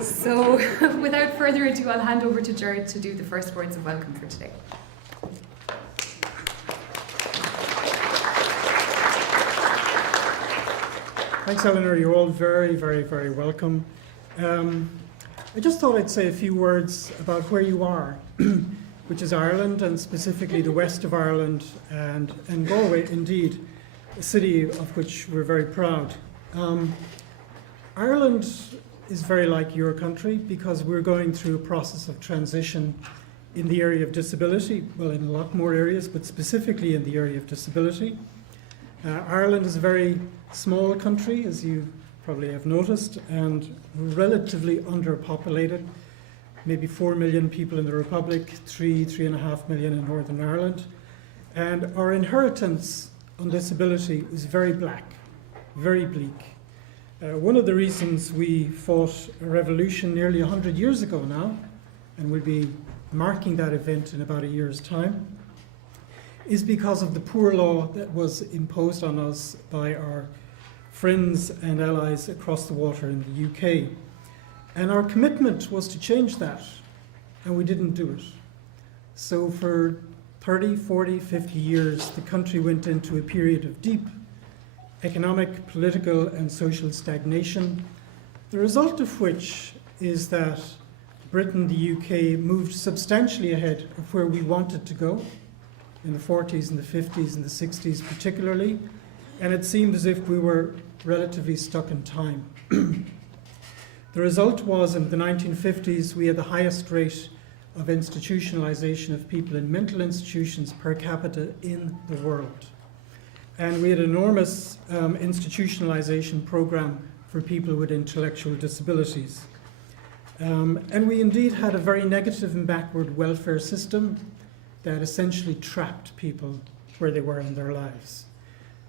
So, without further ado, I'll hand over to Gerard to do the first words of welcome for today. Thanks, Eleanor. You're all very, very, very welcome. I just thought I'd say a few words about where you are, which is Ireland, and specifically the west of Ireland and Galway, indeed, a city of which we're very proud. Ireland is very like your country because we're going through a process of transition in the area of disability, well, in a lot more areas, but specifically in the area of disability. Ireland is a very small country, as you probably have noticed, and relatively underpopulated. Maybe 4 million people in the Republic, 3.5 million in Northern Ireland. And our inheritance on disability is very black, very bleak. One of the reasons we fought a revolution nearly 100 years ago now, and we'll be marking that event in about a year's time, is because of the poor law that was imposed on us by our friends and allies across the water in the UK. And our commitment was to change that, and we didn't do it. So for 30, 40, 50 years, the country went into a period of deep economic, political, and social stagnation, the result of which is that Britain, the UK, moved substantially ahead of where we wanted to go in the 40s and the 50s and the 60s particularly, and it seemed as if we were relatively stuck in time. The result was in the 1950s we had the highest rate of institutionalization of people in mental institutions per capita in the world. And we had an enormous institutionalization program for people with intellectual disabilities. And we indeed had a very negative and backward welfare system that essentially trapped people where they were in their lives.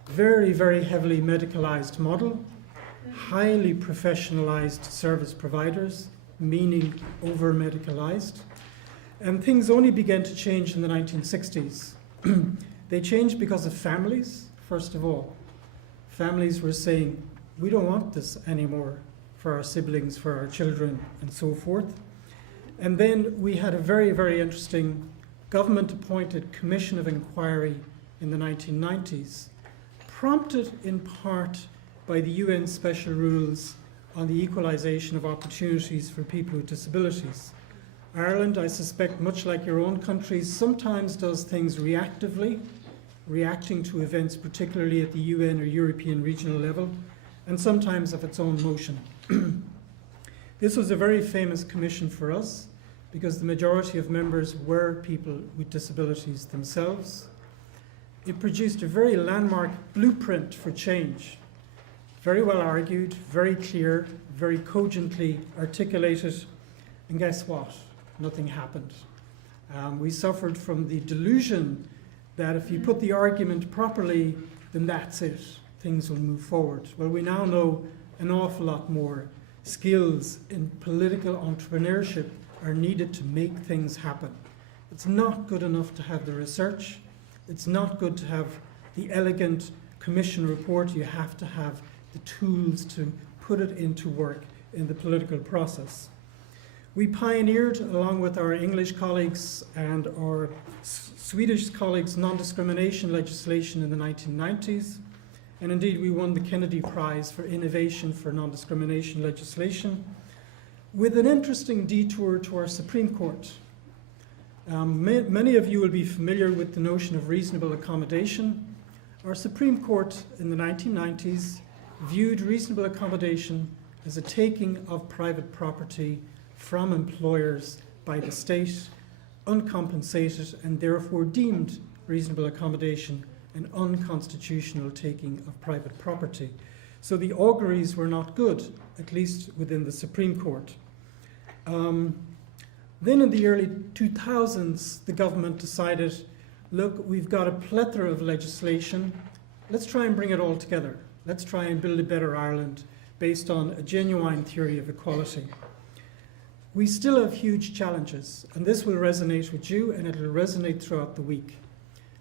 Very, very heavily medicalized model, highly professionalized service providers, meaning over-medicalized. And things only began to change in the 1960s. They changed because of families, first of all. Families were saying, we don't want this anymore for our siblings, for our children, and so forth. And then we had a very, very interesting government-appointed commission of inquiry in the 1990s, prompted in part by the UN special rules on the equalization of opportunities for people with disabilities. Ireland, I suspect, much like your own countries, sometimes does things reactively, reacting to events particularly at the UN or European regional level, and sometimes of its own motion. This was a very famous commission for us because the majority of members were people with disabilities themselves. It produced a very landmark blueprint for change, very well argued, very clear, very cogently articulated, and guess what? Nothing happened. We suffered from the delusion that if you put the argument properly, then that's it, things will move forward. Well, we now know an awful lot more. Skills in political entrepreneurship are needed to make things happen. It's not good enough to have the research. It's not good to have the elegant commission report. You have to have the tools to put it into work in the political process. We pioneered, along with our English colleagues and our Swedish colleagues, non-discrimination legislation in the 1990s. And indeed, we won the Kennedy Prize for Innovation for Non-Discrimination Legislation, with an interesting detour to our Supreme Court. Many of you will be familiar with the notion of reasonable accommodation. Our Supreme Court in the 1990s viewed reasonable accommodation as a taking of private property from employers by the state, uncompensated, and therefore deemed reasonable accommodation an unconstitutional taking of private property. So the auguries were not good, at least within the Supreme Court. Then in the early 2000s, the government decided, look, we've got a plethora of legislation. Let's try and bring it all together. Let's try and build a better Ireland based on a genuine theory of equality. We still have huge challenges, and this will resonate with you, and it will resonate throughout the week.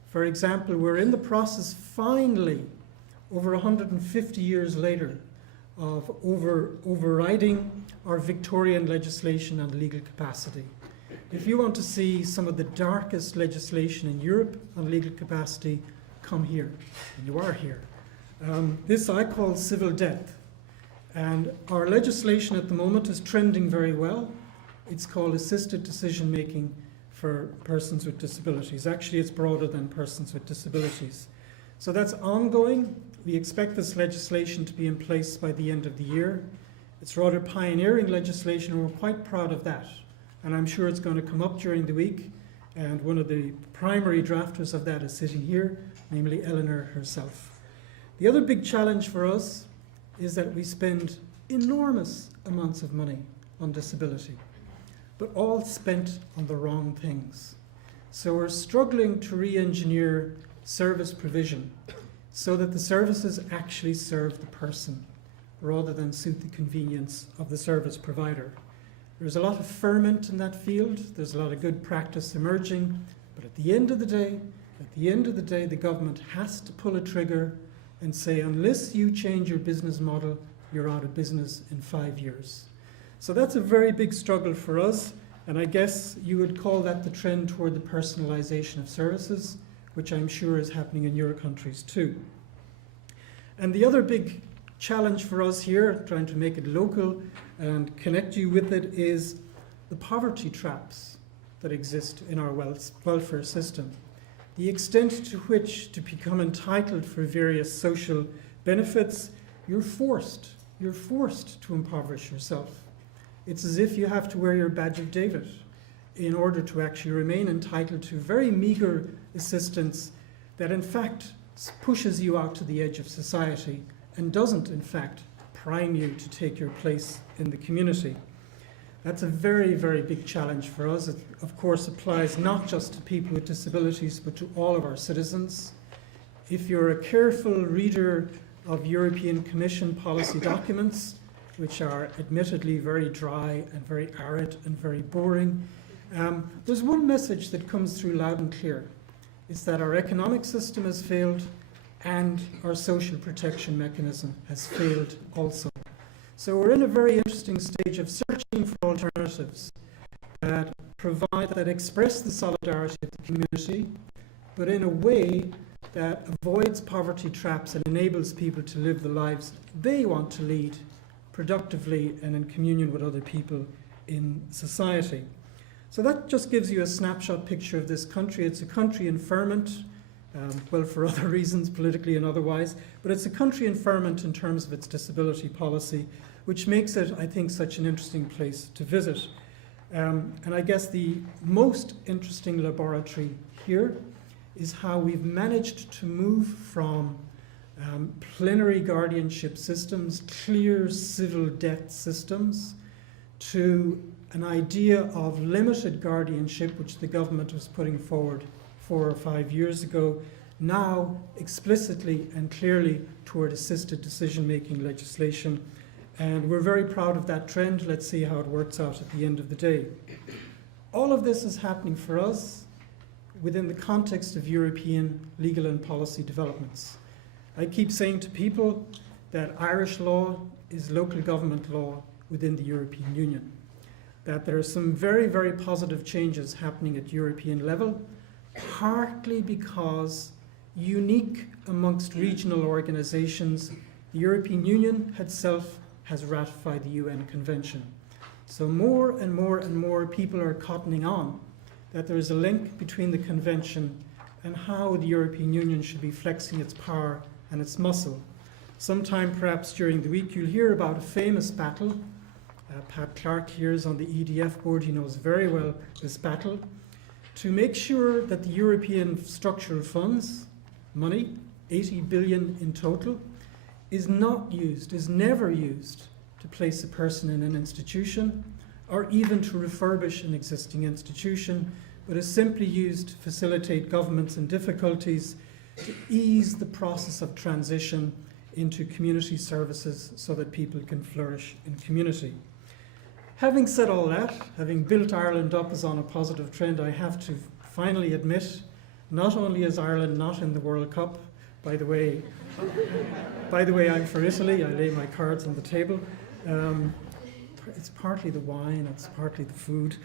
For example, we're in the process, finally, over 150 years later, of overriding our Victorian legislation on legal capacity. If you want to see some of the darkest legislation in Europe on legal capacity, come here, and you are here. This I call civil death. And our legislation at the moment is trending very well. It's called assisted decision making for persons with disabilities. Actually, it's broader than persons with disabilities. So that's ongoing. We expect this legislation to be in place by the end of the year. It's rather pioneering legislation, and we're quite proud of that. And I'm sure it's going to come up during the week. And one of the primary drafters of that is sitting here, namely Eleanor herself. The other big challenge for us is that we spend enormous amounts of money on disability, but all spent on the wrong things. So we're struggling to re-engineer service provision so that the services actually serve the person rather than suit the convenience of the service provider. There's a lot of ferment in that field, there's a lot of good practice emerging, but at the end of the day, the government has to pull a trigger and say, unless you change your business model, you're out of business in 5 years. So that's a very big struggle for us, and I guess you would call that the trend toward the personalization of services, which I'm sure is happening in your countries too. And the other big challenge for us here, trying to make it local and connect you with it, is the poverty traps that exist in our welfare system. The extent to which to become entitled for various social benefits, you're forced to impoverish yourself. It's as if you have to wear your badge of David in order to actually remain entitled to very meager assistance that in fact pushes you out to the edge of society and doesn't in fact prime you to take your place in the community. That's a very, very big challenge for us. It, of course, applies not just to people with disabilities, but to all of our citizens. If you're a careful reader of European Commission policy documents, which are admittedly very dry and very arid and very boring, there's one message that comes through loud and clear. It's that our economic system has failed and our social protection mechanism has failed also. So we're in a very interesting stage of searching for alternatives that express the solidarity of the community, but in a way that avoids poverty traps and enables people to live the lives they want to lead productively and in communion with other people in society. So that just gives you a snapshot picture of this country. It's a country in ferment, well, for other reasons, politically and otherwise, but it's a country in ferment in terms of its disability policy, which makes it, I think, such an interesting place to visit. And I guess the most interesting laboratory here is how we've managed to move from plenary guardianship systems, clear civil debt systems, to an idea of limited guardianship, which the government was putting forward 4 or 5 years ago, now explicitly and clearly toward assisted decision-making legislation. And we're very proud of that trend. Let's see how it works out at the end of the day. All of this is happening for us within the context of European legal and policy developments. I keep saying to people that Irish law is local government law within the European Union, that there are some very, very positive changes happening at European level, partly because, unique amongst regional organizations, the European Union itself has ratified the UN Convention. So more and more and more people are cottoning on that there is a link between the Convention and how the European Union should be flexing its power and its muscle. Sometime perhaps during the week you'll hear about a famous battle. Pat Clark here is on the EDF board, he knows very well this battle, to make sure that the European structural funds, money, 80 billion in total, is not used, is never used to place a person in an institution or even to refurbish an existing institution, but is simply used to facilitate governments in difficulties to ease the process of transition into community services so that people can flourish in community. Having said all that, having built Ireland up as on a positive trend, I have to finally admit, not only is Ireland not in the World Cup, By the way, I'm for Italy. I lay my cards on the table. It's partly the wine, it's partly the food.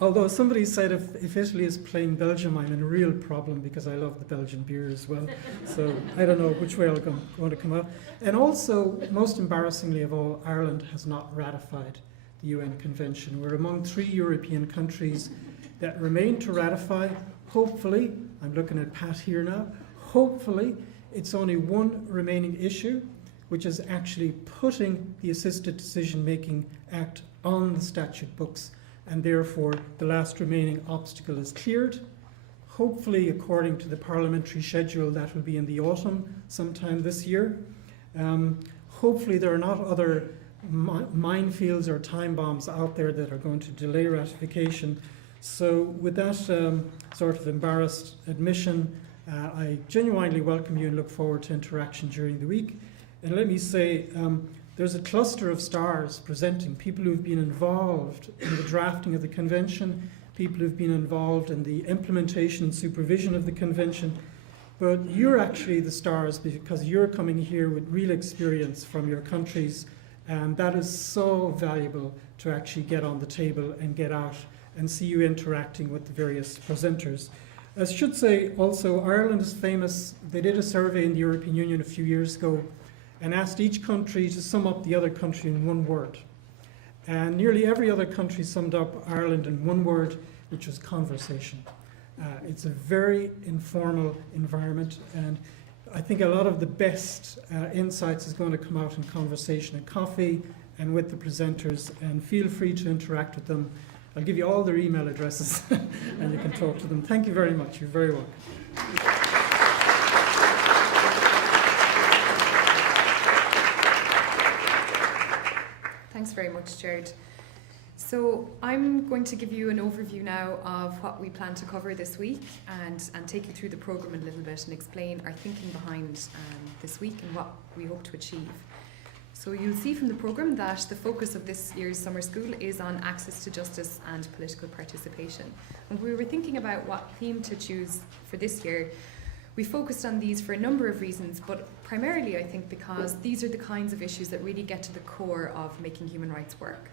Although somebody said if Italy is playing Belgium, I'm in a real problem because I love the Belgian beer as well. So I don't know which way I'm going to come out. And also, most embarrassingly of all, Ireland has not ratified the UN Convention. We're among 3 European countries that remain to ratify. Hopefully, I'm looking at Pat here now, hopefully it's only one remaining issue, which is actually putting the Assisted Decision-Making Act on the statute books, and therefore the last remaining obstacle is cleared. Hopefully, according to the parliamentary schedule, that will be in the autumn sometime this year. Hopefully there are not other minefields or time bombs out there that are going to delay ratification. So with that sort of embarrassed admission, I genuinely welcome you and look forward to interaction during the week. And let me say, there's a cluster of stars presenting, people who've been involved in the drafting of the convention, people who've been involved in the implementation and supervision of the convention. But you're actually the stars because you're coming here with real experience from your countries, and that is so valuable to actually get on the table and get out and see you interacting with the various presenters. I should say also, Ireland is famous. They did a survey in the European Union a few years ago and asked each country to sum up the other country in one word. And nearly every other country summed up Ireland in one word, which was conversation. It's a very informal environment, and I think a lot of the best insights is going to come out in conversation and coffee and with the presenters, and feel free to interact with them. I'll give you all their email addresses and you can talk to them. Thank you very much. You're very welcome. Thanks very much, Gerard. So I'm going to give you an overview now of what we plan to cover this week and take you through the programme a little bit and explain our thinking behind this week and what we hope to achieve. So you'll see from the programme that the focus of this year's summer school is on access to justice and political participation. And we were thinking about what theme to choose for this year. We focused on these for a number of reasons, but primarily I think because these are the kinds of issues that really get to the core of making human rights work.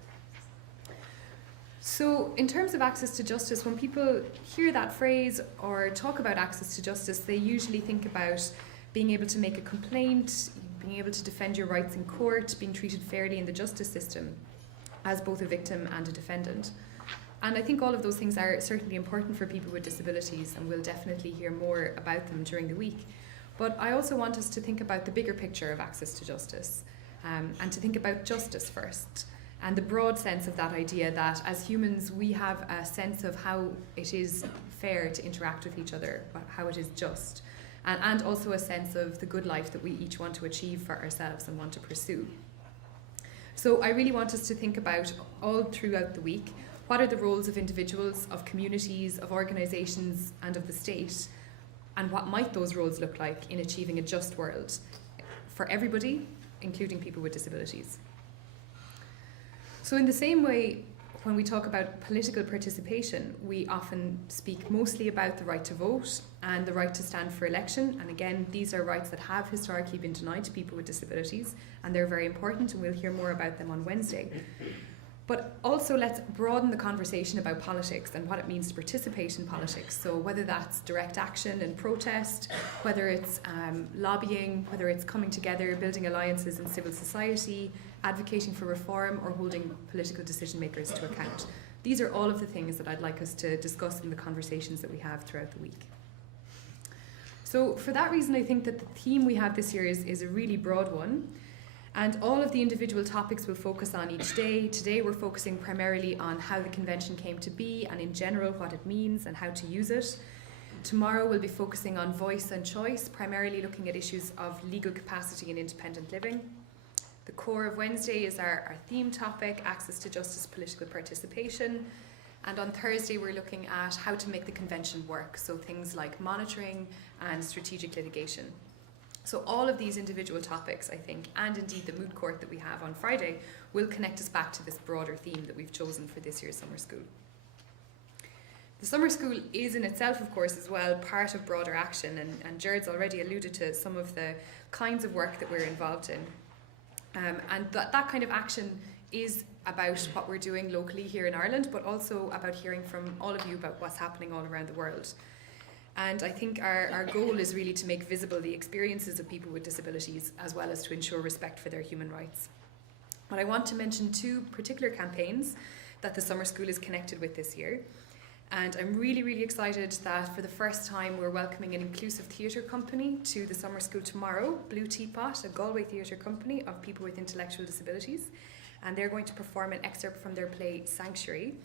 So in terms of access to justice, when people hear that phrase or talk about access to justice, they usually think about being able to make a complaint, being able to defend your rights in court, being treated fairly in the justice system as both a victim and a defendant. And I think all of those things are certainly important for people with disabilities, and we'll definitely hear more about them during the week. But I also want us to think about the bigger picture of access to justice, and to think about justice first, and the broad sense of that idea that as humans we have a sense of how it is fair to interact with each other, how it is just, and also a sense of the good life that we each want to achieve for ourselves and want to pursue. So I really want us to think about all throughout the week, what are the roles of individuals, of communities, of organisations and of the state, and what might those roles look like in achieving a just world for everybody, including people with disabilities. So in the same way, when we talk about political participation, we often speak mostly about the right to vote and the right to stand for election. And again, these are rights that have historically been denied to people with disabilities, and they're very important, and we'll hear more about them on Wednesday. But also let's broaden the conversation about politics and what it means to participate in politics. So whether that's direct action and protest, whether it's lobbying, whether it's coming together, building alliances in civil society, advocating for reform, or holding political decision makers to account. These are all of the things that I'd like us to discuss in the conversations that we have throughout the week. So for that reason, I think that the theme we have this year is a really broad one. And all of the individual topics we'll focus on each day. Today we're focusing primarily on how the convention came to be and in general what it means and how to use it. Tomorrow we'll be focusing on voice and choice, primarily looking at issues of legal capacity and independent living. The core of Wednesday is our theme topic, access to justice, political participation. And on Thursday we're looking at how to make the convention work, so things like monitoring and strategic litigation. So all of these individual topics, I think, and indeed the moot court that we have on Friday, will connect us back to this broader theme that we've chosen for this year's summer school. The summer school is in itself, of course, as well, part of broader action, and Gerard's already alluded to some of the kinds of work that we're involved in. And that kind of action is about what we're doing locally here in Ireland, but also about hearing from all of you about what's happening all around the world. And I think our goal is really to make visible the experiences of people with disabilities, as well as to ensure respect for their human rights. But I want to mention two particular campaigns that the summer school is connected with this year. And I'm really, really excited that for the first time we're welcoming an inclusive theatre company to the summer school tomorrow, Blue Teapot, a Galway theatre company of people with intellectual disabilities. And they're going to perform an excerpt from their play Sanctuary.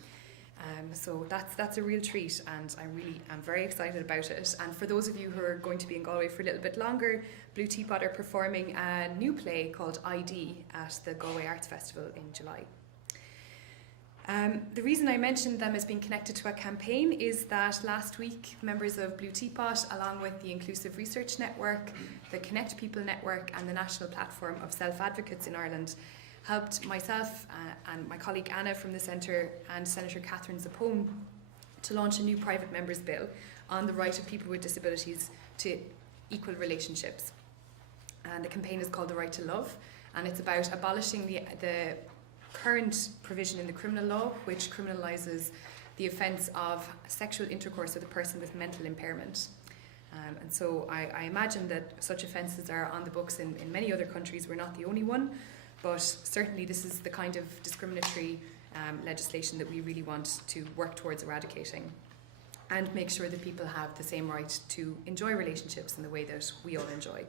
So that's a real treat, and I'm very excited about it. And for those of you who are going to be in Galway for a little bit longer, Blue Teapot are performing a new play called ID at the Galway Arts Festival in July. The reason I mentioned them as being connected to a campaign is that last week members of Blue Teapot, along with the Inclusive Research Network, the Connect People Network and the National Platform of Self-Advocates in Ireland, helped myself and my colleague Anna from the Centre and Senator Catherine Zappone to launch a new private members bill on the right of people with disabilities to equal relationships. And the campaign is called The Right to Love, and it's about abolishing the current provision in the criminal law which criminalises the offence of sexual intercourse with a person with mental impairment. And so I imagine that such offences are on the books in many other countries. We're not the only one, but certainly this is the kind of discriminatory legislation that we really want to work towards eradicating and make sure that people have the same right to enjoy relationships in the way that we all enjoy.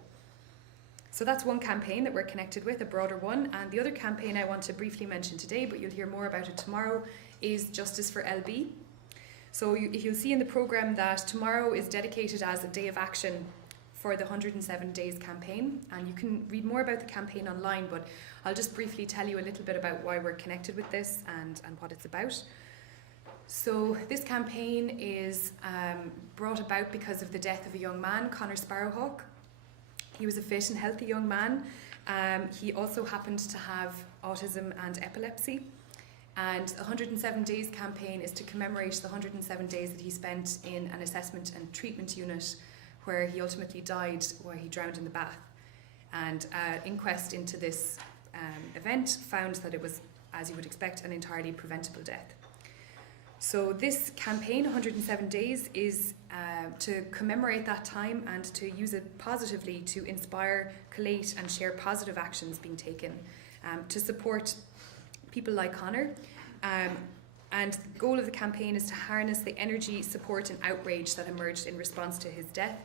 So that's one campaign that we're connected with, a broader one. And the other campaign I want to briefly mention today, but you'll hear more about it tomorrow, is Justice for LB. So you'll see in the programme that tomorrow is dedicated as a day of action for the 107 Days campaign. And you can read more about the campaign online, but I'll just briefly tell you a little bit about why we're connected with this and what it's about. So this campaign is brought about because of the death of a young man, Conor Sparrowhawk. He was a fit and healthy young man. He also happened to have autism and epilepsy. And the 107 Days campaign is to commemorate the 107 days that he spent in an assessment and treatment unit where he ultimately died, where he drowned in the bath. And an inquest into this event found that it was, as you would expect, an entirely preventable death. So this campaign, 107 Days, is to commemorate that time and to use it positively to inspire, collate and share positive actions being taken to support people like Conor. And the goal of the campaign is to harness the energy, support and outrage that emerged in response to his death.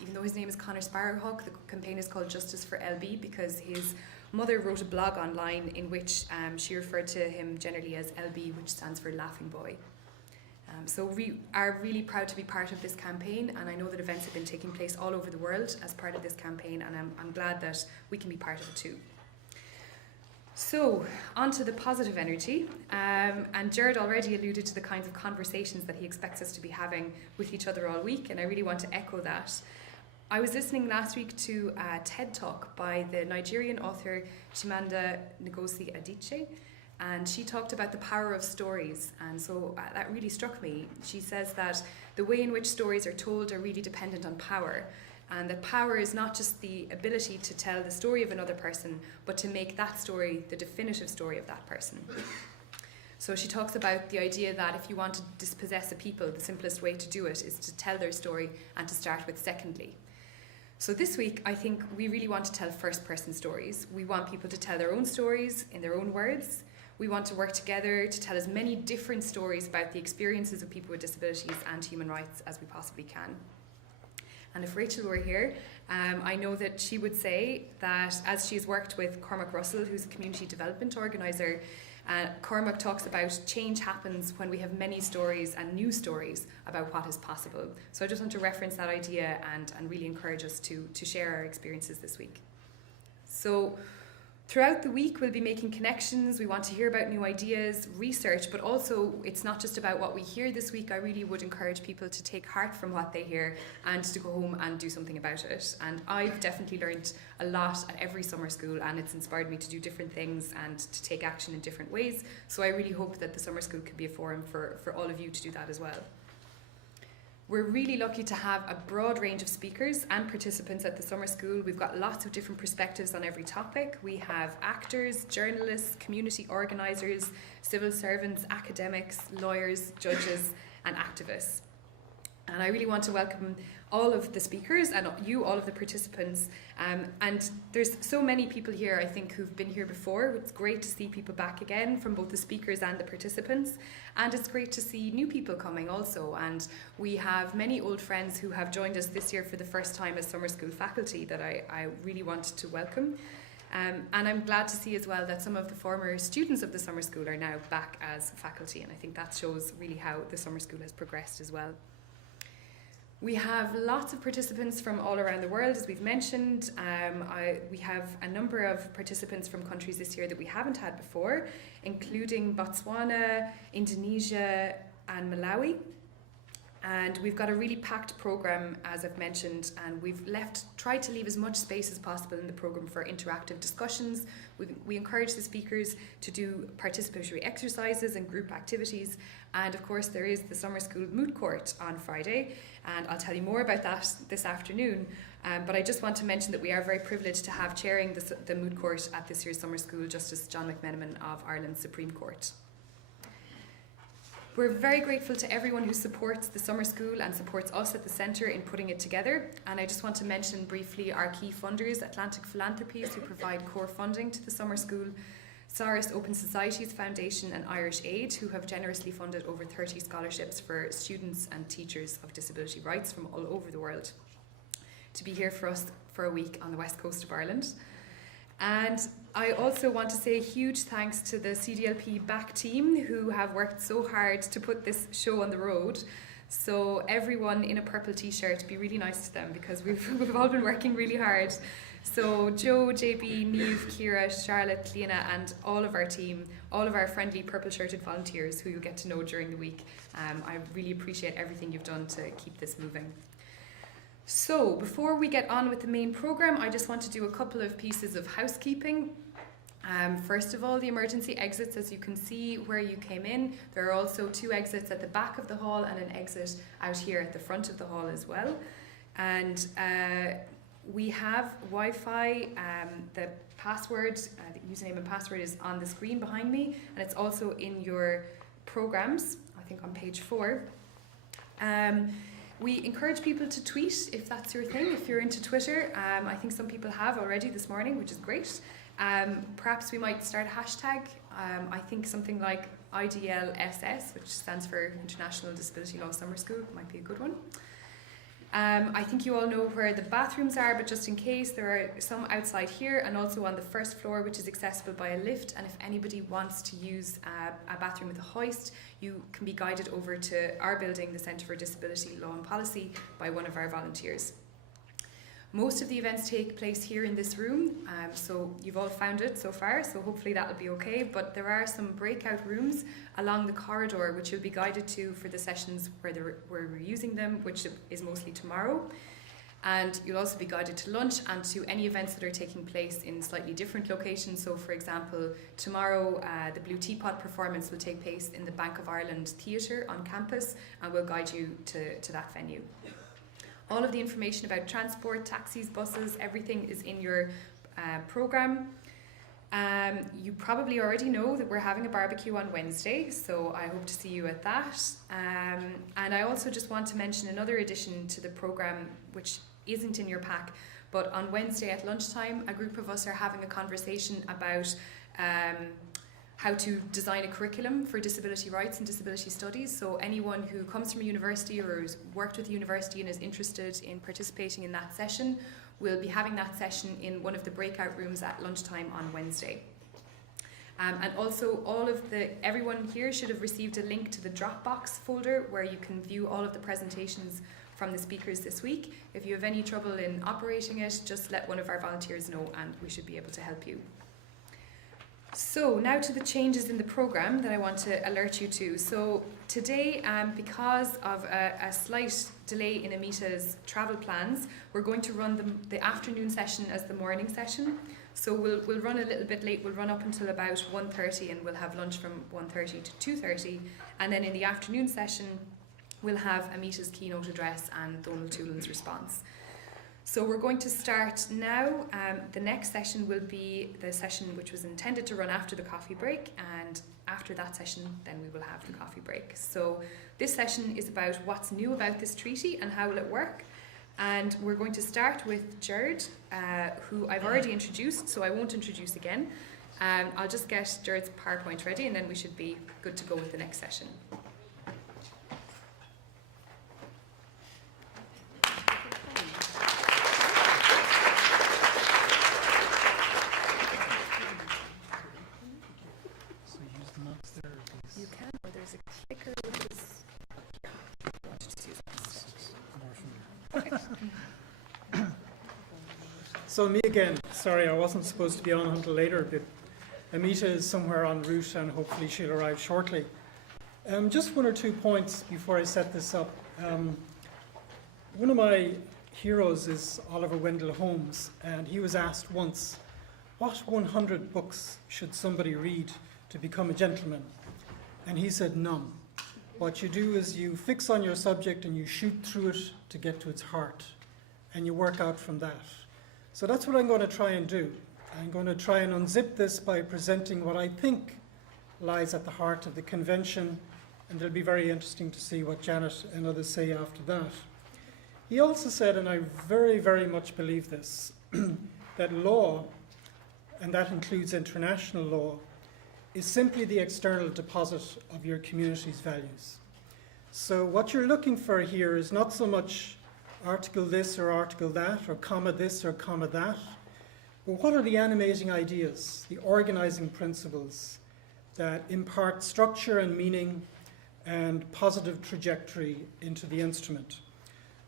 Even though his name is Conor Sparrowhawk, the campaign is called Justice for LB because his mother wrote a blog online in which she referred to him generally as LB, which stands for Laughing Boy. So we are really proud to be part of this campaign, and I know that events have been taking place all over the world as part of this campaign, and I'm glad that we can be part of it too. So, on to the positive energy, and Gerard already alluded to the kinds of conversations that he expects us to be having with each other all week, and I really want to echo that. I was listening last week to a TED Talk by the Nigerian author Chimamanda Ngozi Adichie, and she talked about the power of stories, and so that really struck me. She says that the way in which stories are told are really dependent on power, and that power is not just the ability to tell the story of another person, but to make that story the definitive story of that person. So she talks about the idea that if you want to dispossess a people, the simplest way to do it is to tell their story and to start with secondly. So this week, I think we really want to tell first-person stories. We want people to tell their own stories in their own words. We want to work together to tell as many different stories about the experiences of people with disabilities and human rights as we possibly can. And if Rachel were here, I know that she would say that as she's worked with Cormac Russell, who's a community development organiser, Cormac talks about change happens when we have many stories and new stories about what is possible. So I just want to reference that idea and really encourage us to share our experiences this week. So Throughout the week, we'll be making connections. We want to hear about new ideas, research, but also it's not just about what we hear this week. I really would encourage people to take heart from what they hear and to go home and do something about it. And I've definitely learned a lot at every summer school, and it's inspired me to do different things and to take action in different ways. So I really hope that the summer school can be a forum for all of you to do that as well. We're really lucky to have a broad range of speakers and participants at the summer school. We've got lots of different perspectives on every topic. We have actors, journalists, community organisers, civil servants, academics, lawyers, judges and activists. And I really want to welcome all of the speakers and you, all of the participants. And there's so many people here, I think, who've been here before. It's great to see people back again from both the speakers and the participants. And it's great to see new people coming also. And we have many old friends who have joined us this year for the first time as summer school faculty that I really want to welcome. And I'm glad to see as well that some of the former students of the summer school are now back as faculty. And I think that shows really how the summer school has progressed as well. We have lots of participants from all around the world, as we've mentioned. We have a number of participants from countries this year that we haven't had before, including Botswana, Indonesia and Malawi. And we've got a really packed programme, as I've mentioned, and we've tried to leave as much space as possible in the programme for interactive discussions. We encourage the speakers to do participatory exercises and group activities. And of course, there is the summer school moot court on Friday, and I'll tell you more about that this afternoon. But I just want to mention that we are very privileged to have chairing the moot court at this year's summer school Justice John McMenamin of Ireland's Supreme Court. We're very grateful to everyone who supports the summer school and supports us at the centre in putting it together. And I just want to mention briefly our key funders, Atlantic Philanthropies, who provide core funding to the summer school, Saris Open Societies Foundation and Irish Aid, who have generously funded over 30 scholarships for students and teachers of disability rights from all over the world to be here for us for a week on the west coast of Ireland. And I also want to say a huge thanks to the CDLP back team who have worked so hard to put this show on the road. So everyone in a purple t-shirt, be really nice to them because we've all been working really hard. So Joe, JB, Niamh, Ciara, Charlotte, Leona and all of our team, all of our friendly purple shirted volunteers who you'll get to know during the week. I really appreciate everything you've done to keep this moving. So before we get on with the main programme, I just want to do a couple of pieces of housekeeping. First of all, the emergency exits, as you can see where you came in. There are also 2 exits at the back of the hall and an exit out here at the front of the hall as well. And we have Wi-Fi. The password, the username and password is on the screen behind me, and it's also in your programmes, I think on page 4. We encourage people to tweet if that's your thing, if you're into Twitter. I think some people have already this morning, which is great. Perhaps we might start a hashtag. I think something like IDLSS, which stands for International Disability Law Summer School, might be a good one. I think you all know where the bathrooms are, but just in case, there are some outside here and also on the first floor, which is accessible by a lift. And if anybody wants to use a bathroom with a hoist, you can be guided over to our building, the Centre for Disability Law and Policy, by one of our volunteers. Most of the events take place here in this room, so you've all found it so far, so hopefully that'll be okay. But there are some breakout rooms along the corridor which you'll be guided to for the sessions where we're using them, which is mostly tomorrow. And you'll also be guided to lunch and to any events that are taking place in slightly different locations. So for example, tomorrow the Blue Teapot performance will take place in the Bank of Ireland Theatre on campus, and we'll guide you to that venue. All of the information about transport, taxis, buses, everything is in your programme. You probably already know that we're having a barbecue on Wednesday, so I hope to see you at that. And I also just want to mention another addition to the programme, which isn't in your pack, but on Wednesday at lunchtime, a group of us are having a conversation about how to design a curriculum for disability rights and disability studies. So anyone who comes from a university or has worked with a university and is interested in participating in that session will be having that session in one of the breakout rooms at lunchtime on Wednesday. And also everyone here should have received a link to the Dropbox folder where you can view all of the presentations from the speakers this week. If you have any trouble in operating it, just let one of our volunteers know and we should be able to help you. So now to the changes in the programme that I want to alert you to. So today, because of a slight delay in Amita's travel plans, we're going to run the afternoon session as the morning session. So we'll run a little bit late. We'll run up until about 1:30 and we'll have lunch from 1:30 to 2:30. And then in the afternoon session, we'll have Amita's keynote address and Donald Toolan's response. So we're going to start now. The next session will be the session which was intended to run after the coffee break, and after that session then we will have the coffee break. So this session is about what's new about this treaty and how will it work. And we're going to start with Gerard, who I've already introduced, so I won't introduce again. I'll just get Gerard's PowerPoint ready and then we should be good to go with the next session. You can, or there's a clicker which is... Okay. So me again. Sorry, I wasn't supposed to be on until later, but Amita is somewhere en route and hopefully she'll arrive shortly. Just one or 2 points before I set this up. One of my heroes is Oliver Wendell Holmes, and he was asked once, what 100 books should somebody read to become a gentleman? And he said, none. What you do is you fix on your subject and you shoot through it to get to its heart, and you work out from that. So that's what I'm going to try and do. I'm going to try and unzip this by presenting what I think lies at the heart of the convention, and it'll be very interesting to see what Janet and others say after that. He also said, and I very, very much believe this, that law, and that includes international law, is simply the external deposit of your community's values. So what you're looking for here is not so much article this or article that, or comma this or comma that, but what are the animating ideas, the organizing principles that impart structure and meaning and positive trajectory into the instrument.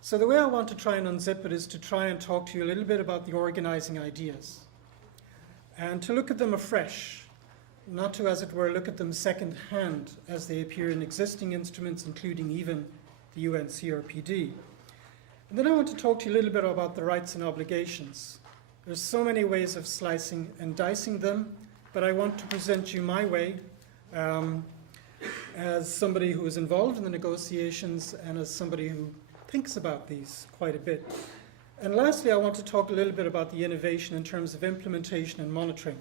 So the way I want to try and unzip it is to try and talk to you a little bit about the organizing ideas and to look at them afresh, not to, as it were, look at them second-hand as they appear in existing instruments, including even the UN CRPD. And then I want to talk to you a little bit about the rights and obligations. There's so many ways of slicing and dicing them, but I want to present you my way as somebody who is involved in the negotiations and as somebody who thinks about these quite a bit. And lastly, I want to talk a little bit about the innovation in terms of implementation and monitoring.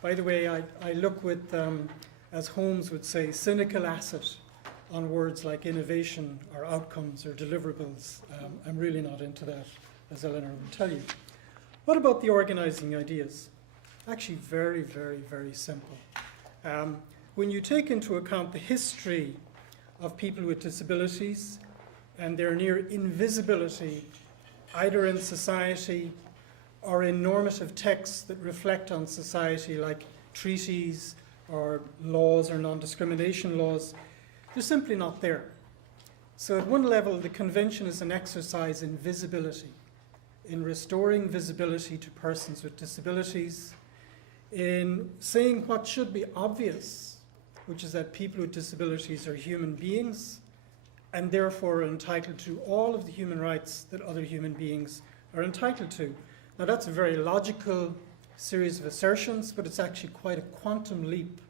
By the way, I look with, as Holmes would say, cynical acid on words like innovation or outcomes or deliverables. I'm really not into that, as Eleanor will tell you. What about the organizing ideas? Actually very, very, very simple. When you take into account the history of people with disabilities and their near invisibility, either in society or in normative texts that reflect on society like treaties or laws or non-discrimination laws, they're simply not there. So at one level, the convention is an exercise in visibility, in restoring visibility to persons with disabilities, in saying what should be obvious, which is that people with disabilities are human beings and therefore are entitled to all of the human rights that other human beings are entitled to. Now that's a very logical series of assertions, but it's actually quite a quantum leap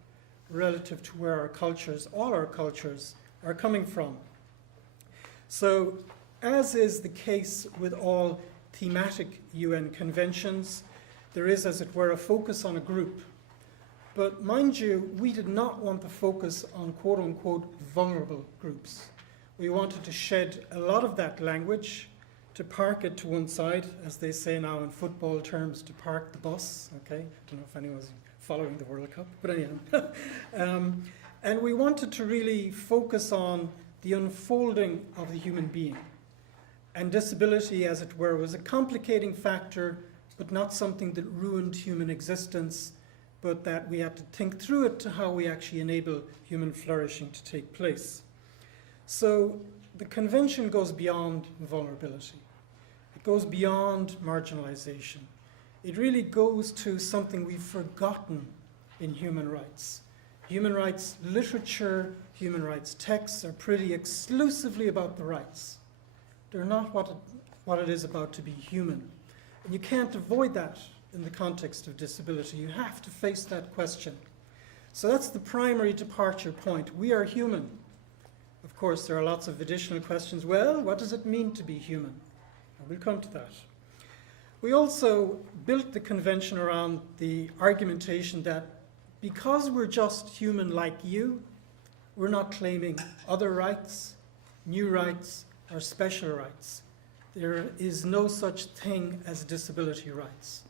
relative to where our cultures, all our cultures, are coming from. So, as is the case with all thematic UN conventions, there is, as it were, a focus on a group. But mind you, we did not want to focus on quote-unquote vulnerable groups. We wanted to shed a lot of that language, to park it to one side, as they say now in football terms, to park the bus, okay? I don't know if anyone's following the World Cup, but anyhow. And we wanted to really focus on the unfolding of the human being. And disability, as it were, was a complicating factor, but not something that ruined human existence, but that we had to think through it to how we actually enable human flourishing to take place. So the convention goes beyond vulnerability. It goes beyond marginalization. It really goes to something we've forgotten in human rights. Human rights literature, human rights texts are pretty exclusively about the rights. They're not what it is about to be human. And you can't avoid that in the context of disability. You have to face that question. So that's the primary departure point. We are human. Of course, there are lots of additional questions. Well, what does it mean to be human? And we'll come to that. We also built the convention around the argumentation that because we're just human like you, we're not claiming other rights, new rights, or special rights. There is no such thing as disability rights.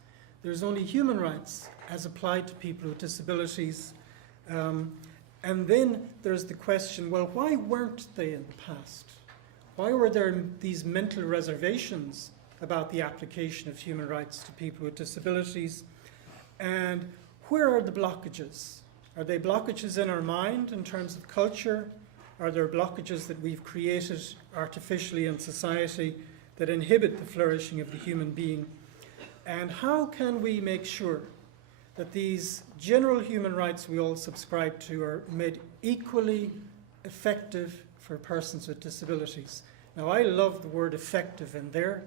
There's only human rights as applied to people with disabilities. And then there's the question, well, why weren't they in the past? Why were there these mental reservations about the application of human rights to people with disabilities? And where are the blockages? Are they blockages in our mind in terms of culture? Are there blockages that we've created artificially in society that inhibit the flourishing of the human being? And how can we make sure that these general human rights we all subscribe to are made equally effective for persons with disabilities? Now, I love the word effective in there,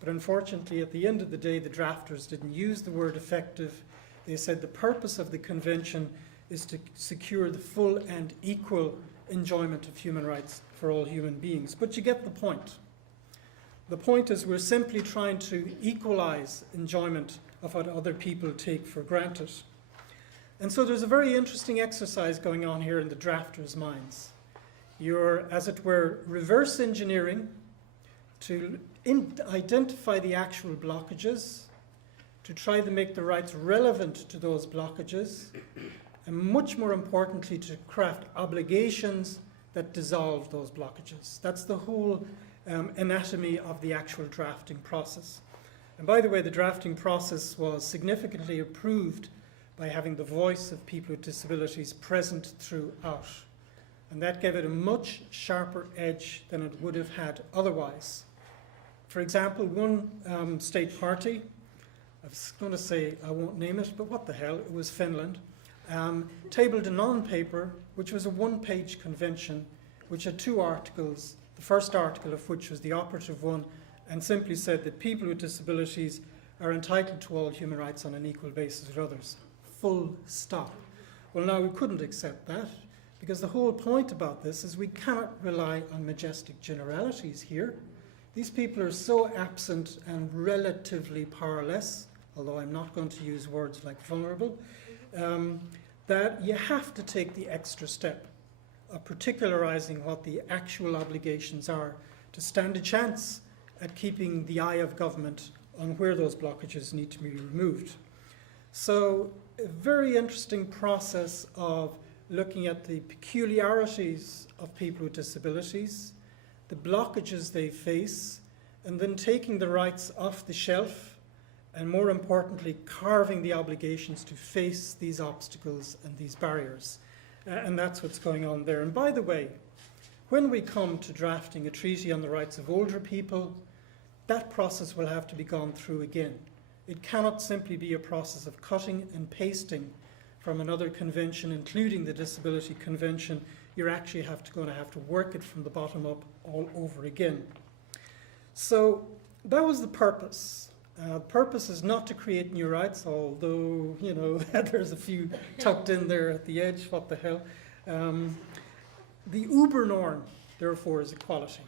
but unfortunately, at the end of the day, the drafters didn't use the word effective. They said the purpose of the convention is to secure the full and equal enjoyment of human rights for all human beings. But you get the point. The point is we're simply trying to equalize enjoyment of what other people take for granted. And so there's a very interesting exercise going on here in the drafters' minds. You're, as it were, reverse engineering to identify the actual blockages, to try to make the rights relevant to those blockages, and much more importantly, to craft obligations that dissolve those blockages. That's the whole anatomy of the actual drafting process. And by the way, the drafting process was significantly improved by having the voice of people with disabilities present throughout. And that gave it a much sharper edge than it would have had otherwise. For example, one state party, I was going to say I won't name it, but what the hell, it was Finland, tabled a non-paper, which was a one-page convention, which had 2 articles, the first article of which was the operative one, and simply said that people with disabilities are entitled to all human rights on an equal basis with others. Full stop. Well, now, we couldn't accept that, because the whole point about this is we cannot rely on majestic generalities here. These people are so absent and relatively powerless, although I'm not going to use words like vulnerable, that you have to take the extra step of particularizing what the actual obligations are to stand a chance at keeping the eye of government on where those blockages need to be removed. So a very interesting process of looking at the peculiarities of people with disabilities, the blockages they face, and then taking the rights off the shelf, and more importantly, carving the obligations to face these obstacles and these barriers. And that's what's going on there. And by the way, when we come to drafting a treaty on the rights of older people, that process will have to be gone through again. It cannot simply be a process of cutting and pasting from another convention, including the Disability Convention. You're actually going to have to work it from the bottom up all over again. So that was the purpose. The purpose is not to create new rights, although, you know, there's a few tucked in there at the edge, what the hell. The uber norm, therefore, is equality.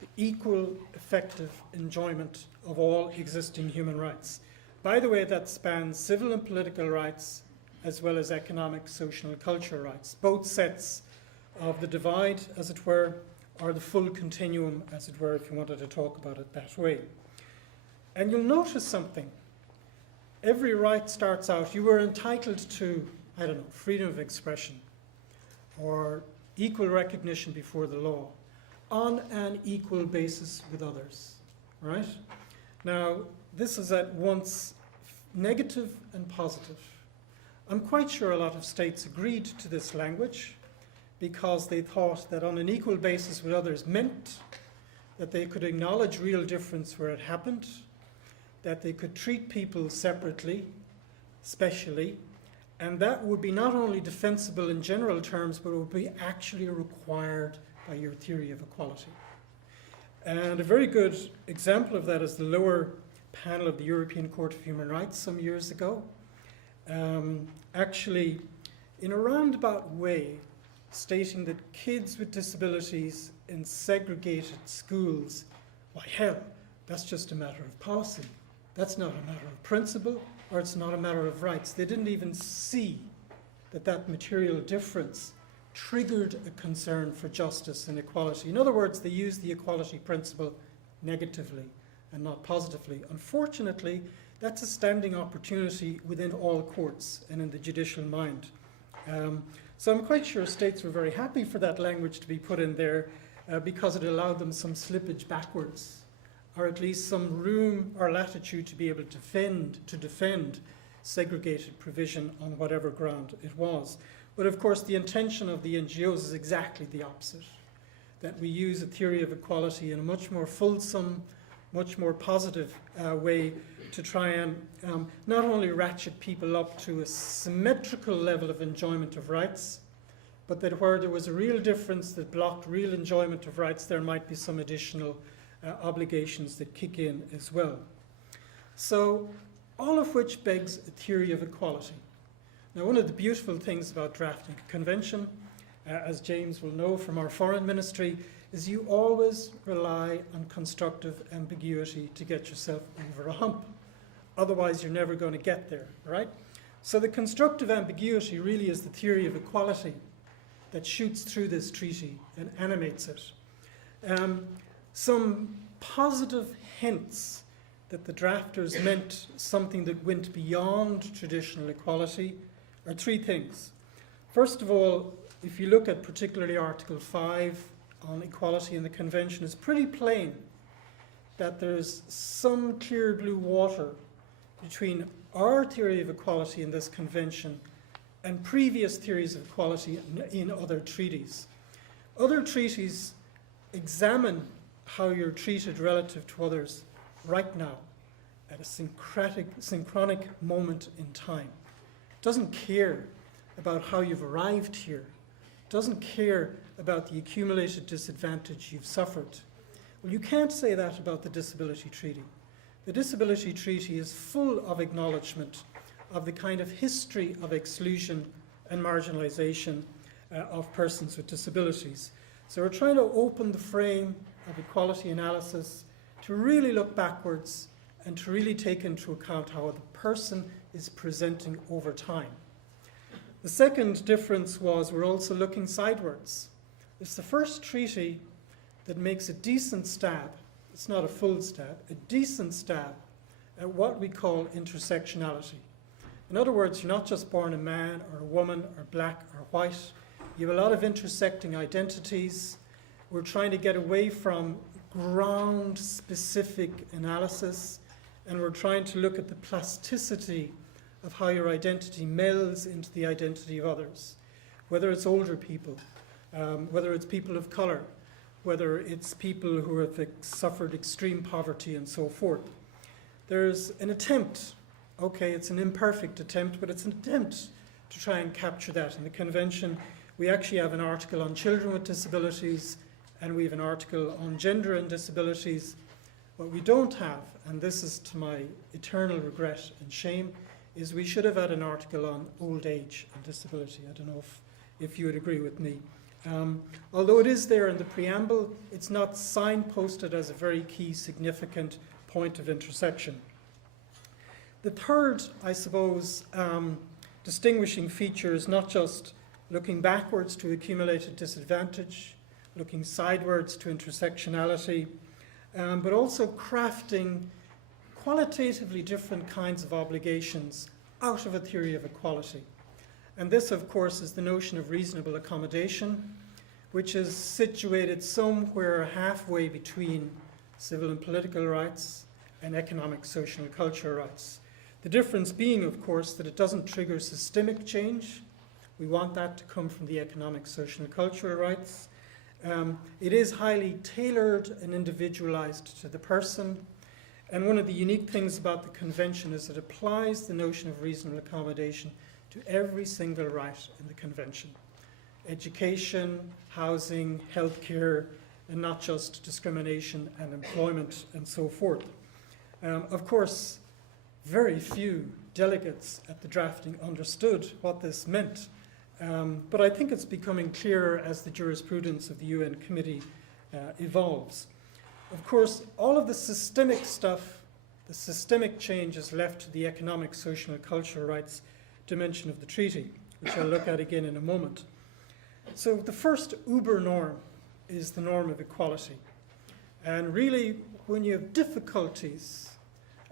The equal, effective enjoyment of all existing human rights. By the way, that spans civil and political rights, as well as economic, social, and cultural rights. Both sets of the divide, as it were, or the full continuum, as it were, if you wanted to talk about it that way. And you'll notice something. Every right starts out, you were entitled to, I don't know, freedom of expression, or equal recognition before the law, on an equal basis with others, right? Now, this is at once negative and positive. I'm quite sure a lot of states agreed to this language because they thought that on an equal basis with others meant that they could acknowledge real difference where it happened, that they could treat people separately, specially, And that would be not only defensible in general terms, but it would be actually required by your theory of equality. And a very good example of that is the lower panel of the European Court of Human Rights some years ago. Actually, in a roundabout way, stating that kids with disabilities in segregated schools, why hell, that's just a matter of policy. That's not a matter of principle, or it's not a matter of rights. They didn't even see that that material difference triggered a concern for justice and equality. In other words, they used the equality principle negatively and not positively. Unfortunately, that's a standing opportunity within all courts and in the judicial mind. So I'm quite sure states were very happy for that language to be put in there because it allowed them some slippage backwards, or at least some room or latitude to be able to defend segregated provision on whatever ground it was. But of course, the intention of the NGOs is exactly the opposite, that we use a theory of equality in a much more fulsome, much more positive way to try and not only ratchet people up to a symmetrical level of enjoyment of rights, but that where there was a real difference that blocked real enjoyment of rights, there might be some additional obligations that kick in as well. So, all of which begs a theory of equality. Now, one of the beautiful things about drafting a convention, as James will know from our foreign ministry, is you always rely on constructive ambiguity to get yourself over a hump. Otherwise, you're never going to get there, right? So the constructive ambiguity really is the theory of equality that shoots through this treaty and animates it. Some positive hints that the drafters meant something that went beyond traditional equality are three things. First of all, if you look at particularly Article 5 on equality in the Convention, it's pretty plain that there's some clear blue water between our theory of equality in this Convention and previous theories of equality in other treaties. Other treaties examine how you're treated relative to others right now at a synchronic moment in time. It doesn't care about how you've arrived here. It doesn't care about the accumulated disadvantage you've suffered. Well, you can't say that about the Disability Treaty. The Disability Treaty is full of acknowledgement of the kind of history of exclusion and marginalization of persons with disabilities. So we're trying to open the frame of equality analysis to really look backwards and to really take into account how the person is presenting over time. The second difference was we're also looking sidewards. It's the first treaty that makes a decent stab, it's not a full stab, a decent stab at what we call intersectionality. In other words, you're not just born a man or a woman or black or white. You have a lot of intersecting identities. We're trying to get away from ground-specific analysis, and we're trying to look at the plasticity of how your identity melds into the identity of others, whether it's older people, whether it's people of colour, whether it's people who have suffered extreme poverty and so forth. There's an attempt, okay, it's an imperfect attempt, but it's an attempt to try and capture that. In the Convention, we actually have an article on children with disabilities, and we have an article on gender and disabilities. What we don't have, and this is to my eternal regret and shame, is we should have had an article on old age and disability. I don't know if you would agree with me. Although it is there in the preamble, it's not signposted as a very key, significant point of intersection. The third, I suppose, distinguishing feature is not just looking backwards to accumulated disadvantage, looking sidewards to intersectionality, but also crafting qualitatively different kinds of obligations out of a theory of equality. And this, of course, is the notion of reasonable accommodation, which is situated somewhere halfway between civil and political rights and economic, social, and cultural rights. The difference being, of course, that it doesn't trigger systemic change. We want that to come from the economic, social, and cultural rights. It is highly tailored and individualized to the person. And one of the unique things about the Convention is it applies the notion of reasonable accommodation to to every single right in the Convention. Education, housing, healthcare, and not just discrimination and employment and so forth. Of course, very few delegates at the drafting understood what this meant, but I think it's becoming clearer as the jurisprudence of the UN Committee evolves. Of course, all of the systemic stuff, the systemic change is left to the economic, social, and cultural rights dimension of the treaty, which I'll look at again in a moment. So the first uber norm is the norm of equality. And really, when you have difficulties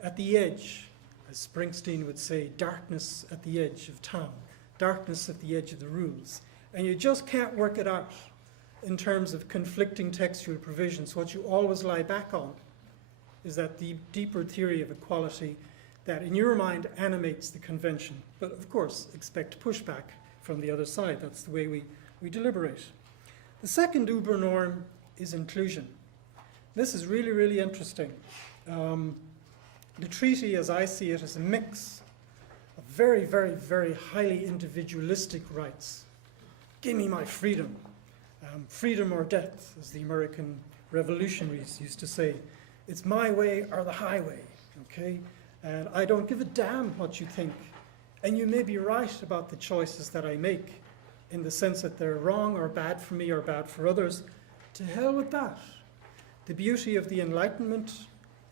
at the edge, as Springsteen would say, darkness at the edge of town, darkness at the edge of the rules, and you just can't work it out in terms of conflicting textual provisions, what you always lie back on is that the deeper theory of equality that in your mind animates the convention. But of course, expect pushback from the other side. That's the way we deliberate. The second uber norm is inclusion. This is really, really interesting. The treaty, as I see it, is a mix of very, very, very highly individualistic rights. Give me my freedom. Freedom or death, as the American revolutionaries used to say. It's my way or the highway, okay? And I don't give a damn what you think. And you may be right about the choices that I make in the sense that they're wrong or bad for me or bad for others. To hell with that. The beauty of the Enlightenment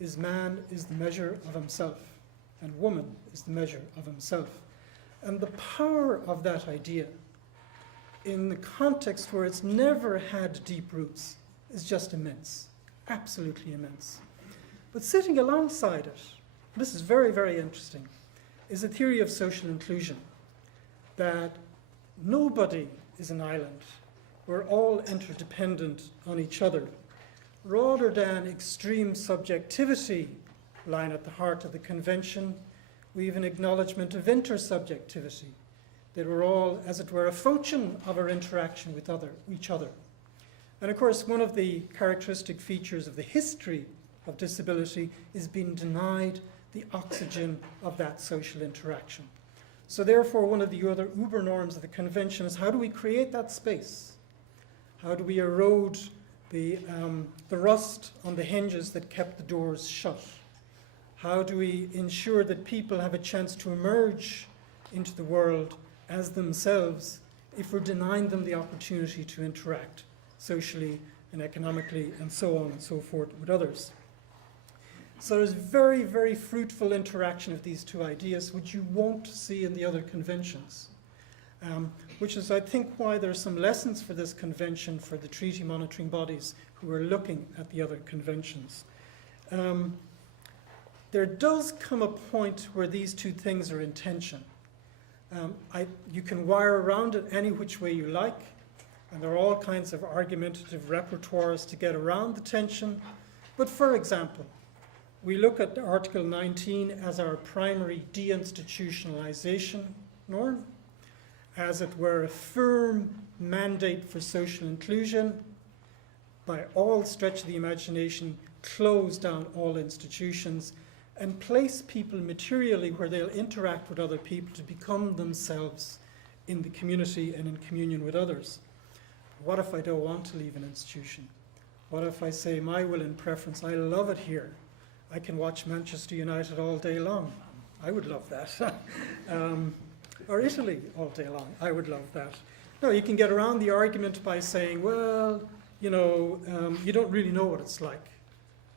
is man is the measure of himself, and woman is the measure of himself. And the power of that idea in the context where it's never had deep roots is just immense, absolutely immense. But sitting alongside it, this is very, very interesting, is a theory of social inclusion, that nobody is an island. We're all interdependent on each other. Rather than extreme subjectivity lying at the heart of the convention, we have an acknowledgement of intersubjectivity, that we're all, as it were, a function of our interaction with each other. And of course, one of the characteristic features of the history of disability is being denied the oxygen of that social interaction. So therefore, one of the other uber norms of the convention is how do we create that space? How do we erode the rust on the hinges that kept the doors shut? How do we ensure that people have a chance to emerge into the world as themselves if we're denying them the opportunity to interact socially and economically and so on and so forth with others? So there's very, very fruitful interaction of these two ideas, which you won't see in the other conventions, which is, I think, why there are some lessons for this convention for the treaty monitoring bodies who are looking at the other conventions. There does come a point where these two things are in tension. You can wire around it any which way you like, and there are all kinds of argumentative repertoires to get around the tension. But for example, we look at Article 19 as our primary deinstitutionalization norm, as it were a firm mandate for social inclusion, by all stretch of the imagination, close down all institutions, and place people materially where they'll interact with other people to become themselves in the community and in communion with others. What if I don't want to leave an institution? What if I say my will and preference, I love it here. I can watch Manchester United all day long. I would love that. Or Italy all day long. I would love that. No, you can get around the argument by saying, well, you don't really know what it's like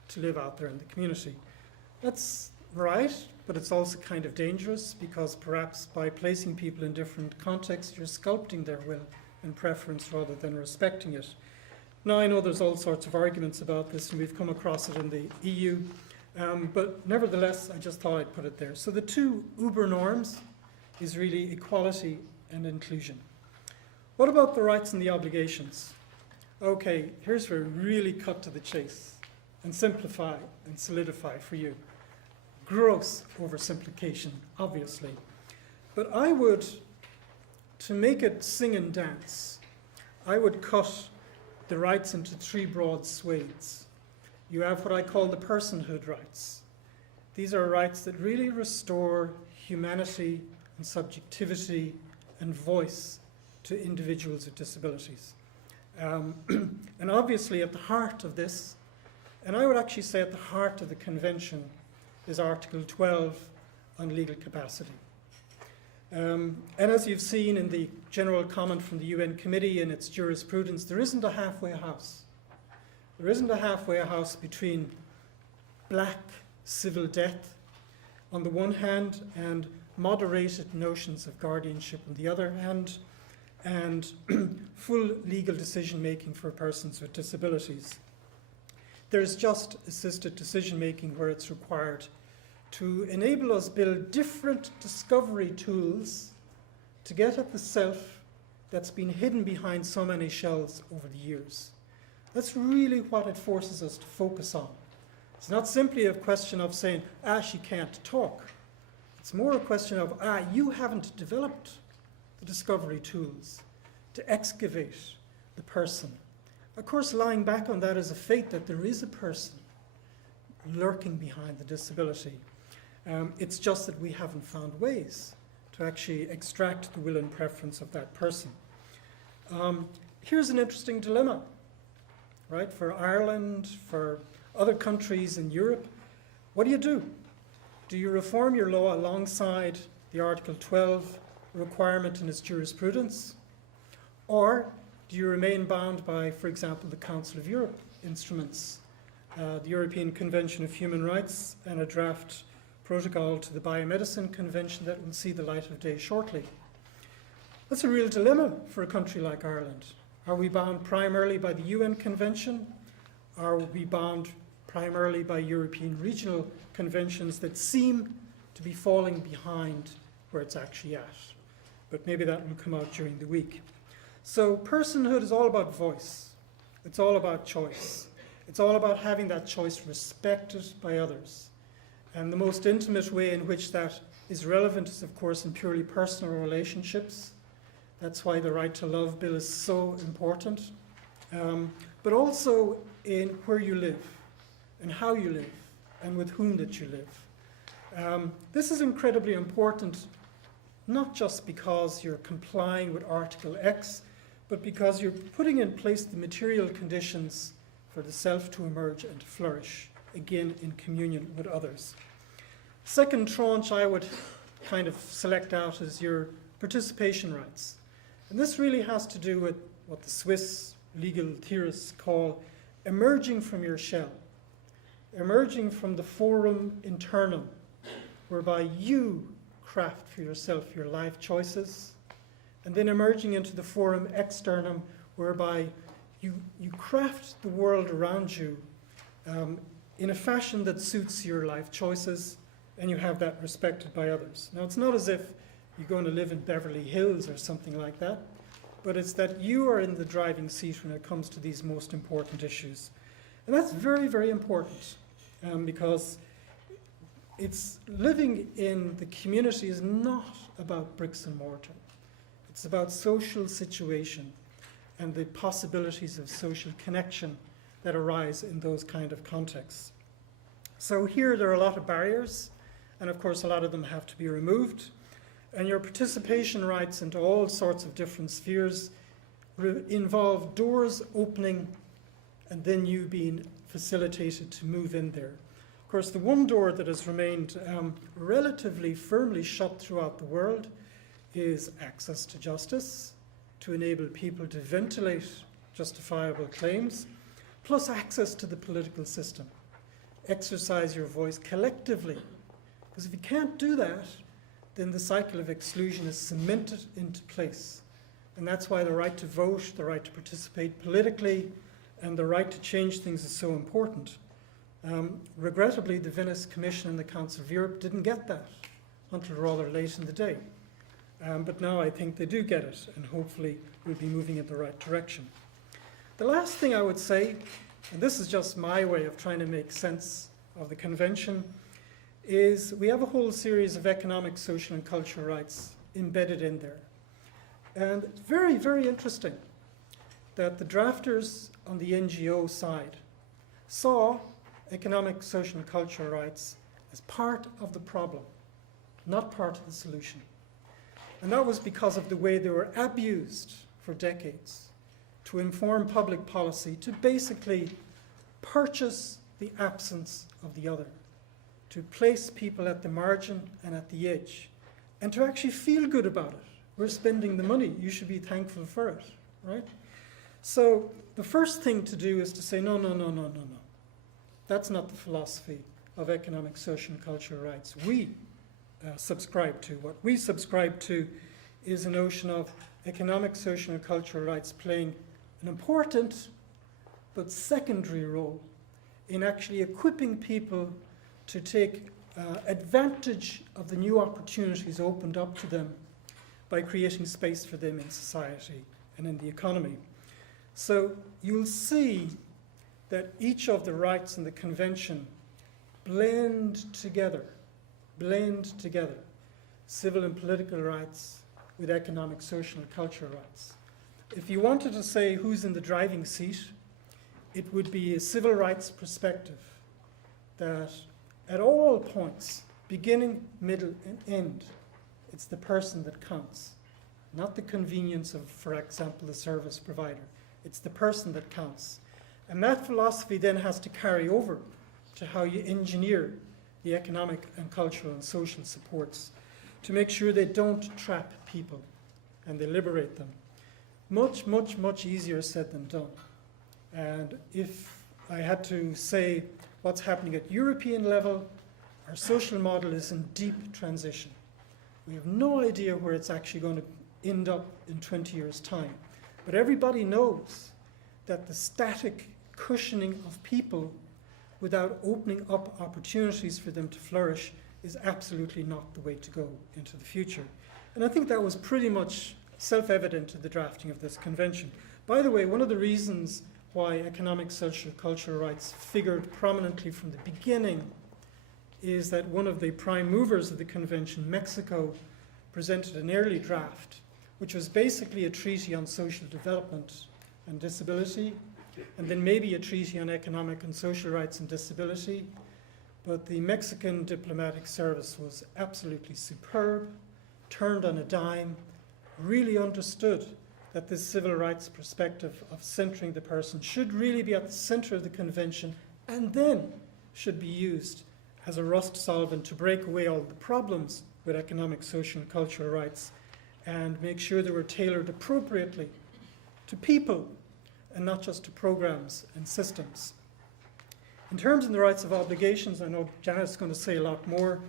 to live out there in the community. That's right, but it's also kind of dangerous because perhaps by placing people in different contexts, you're sculpting their will and preference rather than respecting it. Now, I know there's all sorts of arguments about this, and we've come across it in the EU, but nevertheless, I just thought I'd put it there. So the two uber norms is really equality and inclusion. What about the rights and the obligations? Okay, here's where we really cut to the chase and simplify and solidify for you. Gross oversimplification, obviously. But I would, to make it sing and dance, I would cut the rights into three broad swathes. You have what I call the personhood rights. These are rights that really restore humanity and subjectivity and voice to individuals with disabilities. And obviously at the heart of this, and I would actually say at the heart of the convention, is Article 12 on legal capacity. And as you've seen in the general comment from the UN Committee and its jurisprudence, there isn't a halfway house. There isn't a halfway house between black civil death on the one hand and moderated notions of guardianship on the other hand, and full legal decision making for persons with disabilities. There's just assisted decision making where it's required to enable us build different discovery tools to get at the self that's been hidden behind so many shells over the years. That's really what it forces us to focus on. It's not simply a question of saying, she can't talk. It's more a question of, you haven't developed the discovery tools to excavate the person. Of course, lying back on that is a faith that there is a person lurking behind the disability. It's just that we haven't found ways to actually extract the will and preference of that person. Here's an interesting dilemma, right? For Ireland, for other countries in Europe, what do? Do you reform your law alongside the Article 12 requirement in its jurisprudence? Or do you remain bound by, for example, the Council of Europe instruments, the European Convention of Human Rights, and a draft protocol to the Biomedicine Convention that will see the light of day shortly? That's a real dilemma for a country like Ireland. Are we bound primarily by the UN Convention? Are we bound primarily by European regional conventions that seem to be falling behind where it's actually at? But maybe that will come out during the week. So personhood is all about voice. It's all about choice. It's all about having that choice respected by others. And the most intimate way in which that is relevant is, of course, in purely personal relationships. That's why the Right to Love Bill is so important. But also in where you live, and how you live, and with whom that you live. This is incredibly important, not just because you're complying with Article X, but because you're putting in place the material conditions for the self to emerge and to flourish, again in communion with others. Second tranche I would kind of select out as your participation rights. And this really has to do with what the Swiss legal theorists call emerging from your shell, emerging from the forum internum, whereby you craft for yourself your life choices, and then emerging into the forum externum, whereby you craft the world around you in a fashion that suits your life choices, and you have that respected by others. Now, it's not as if you're going to live in Beverly Hills or something like that, but it's that you are in the driving seat when it comes to these most important issues. And that's very, very important, because it's living in the community is not about bricks and mortar. It's about social situation and the possibilities of social connection that arise in those kind of contexts. So here there are a lot of barriers, and of course a lot of them have to be removed. And your participation rights into all sorts of different spheres involve doors opening and then you being facilitated to move in there. Of course, the one door that has remained relatively firmly shut throughout the world is access to justice, to enable people to ventilate justifiable claims, plus access to the political system. Exercise your voice collectively. Because if you can't do that, then the cycle of exclusion is cemented into place. And that's why the right to vote, the right to participate politically, and the right to change things is so important. Regrettably, the Venice Commission and the Council of Europe didn't get that until rather late in the day. But now I think they do get it, and hopefully we'll be moving in the right direction. The last thing I would say, and this is just my way of trying to make sense of the convention, is we have a whole series of economic, social, and cultural rights embedded in there. And it's very, very interesting that the drafters on the NGO side saw economic, social, and cultural rights as part of the problem, not part of the solution. And that was because of the way they were abused for decades to inform public policy, to basically purchase the absence of the other, to place people at the margin and at the edge, and to actually feel good about it. We're spending the money, you should be thankful for it, right? So the first thing to do is to say, no. That's not the philosophy of economic, social, and cultural rights we subscribe to. What we subscribe to is a notion of economic, social, and cultural rights playing an important but secondary role in actually equipping people to take advantage of the new opportunities opened up to them by creating space for them in society and in the economy. So you'll see that each of the rights in the Convention blend together civil and political rights with economic, social, and cultural rights. If you wanted to say who's in the driving seat, it would be a civil rights perspective that at all points, beginning, middle, and end, it's the person that counts, not the convenience of, for example, the service provider. It's the person that counts. And that philosophy then has to carry over to how you engineer the economic and cultural and social supports to make sure they don't trap people and they liberate them. Much, much, much easier said than done. And if I had to say what's happening at European level, our social model is in deep transition. We have no idea where it's actually going to end up in 20 years' time. But everybody knows that the static cushioning of people without opening up opportunities for them to flourish is absolutely not the way to go into the future. And I think that was pretty much self-evident in the drafting of this convention. By the way, one of the reasons why economic, social, cultural rights figured prominently from the beginning is that one of the prime movers of the convention, Mexico, presented an early draft, which was basically a treaty on social development and disability, and then maybe a treaty on economic and social rights and disability. But the Mexican diplomatic service was absolutely superb, turned on a dime, really understood that this civil rights perspective of centering the person should really be at the center of the convention and then should be used as a rust solvent to break away all the problems with economic, social, and cultural rights and make sure they were tailored appropriately to people and not just to programs and systems. In terms of the rights of obligations, I know Janet's going to say a lot more,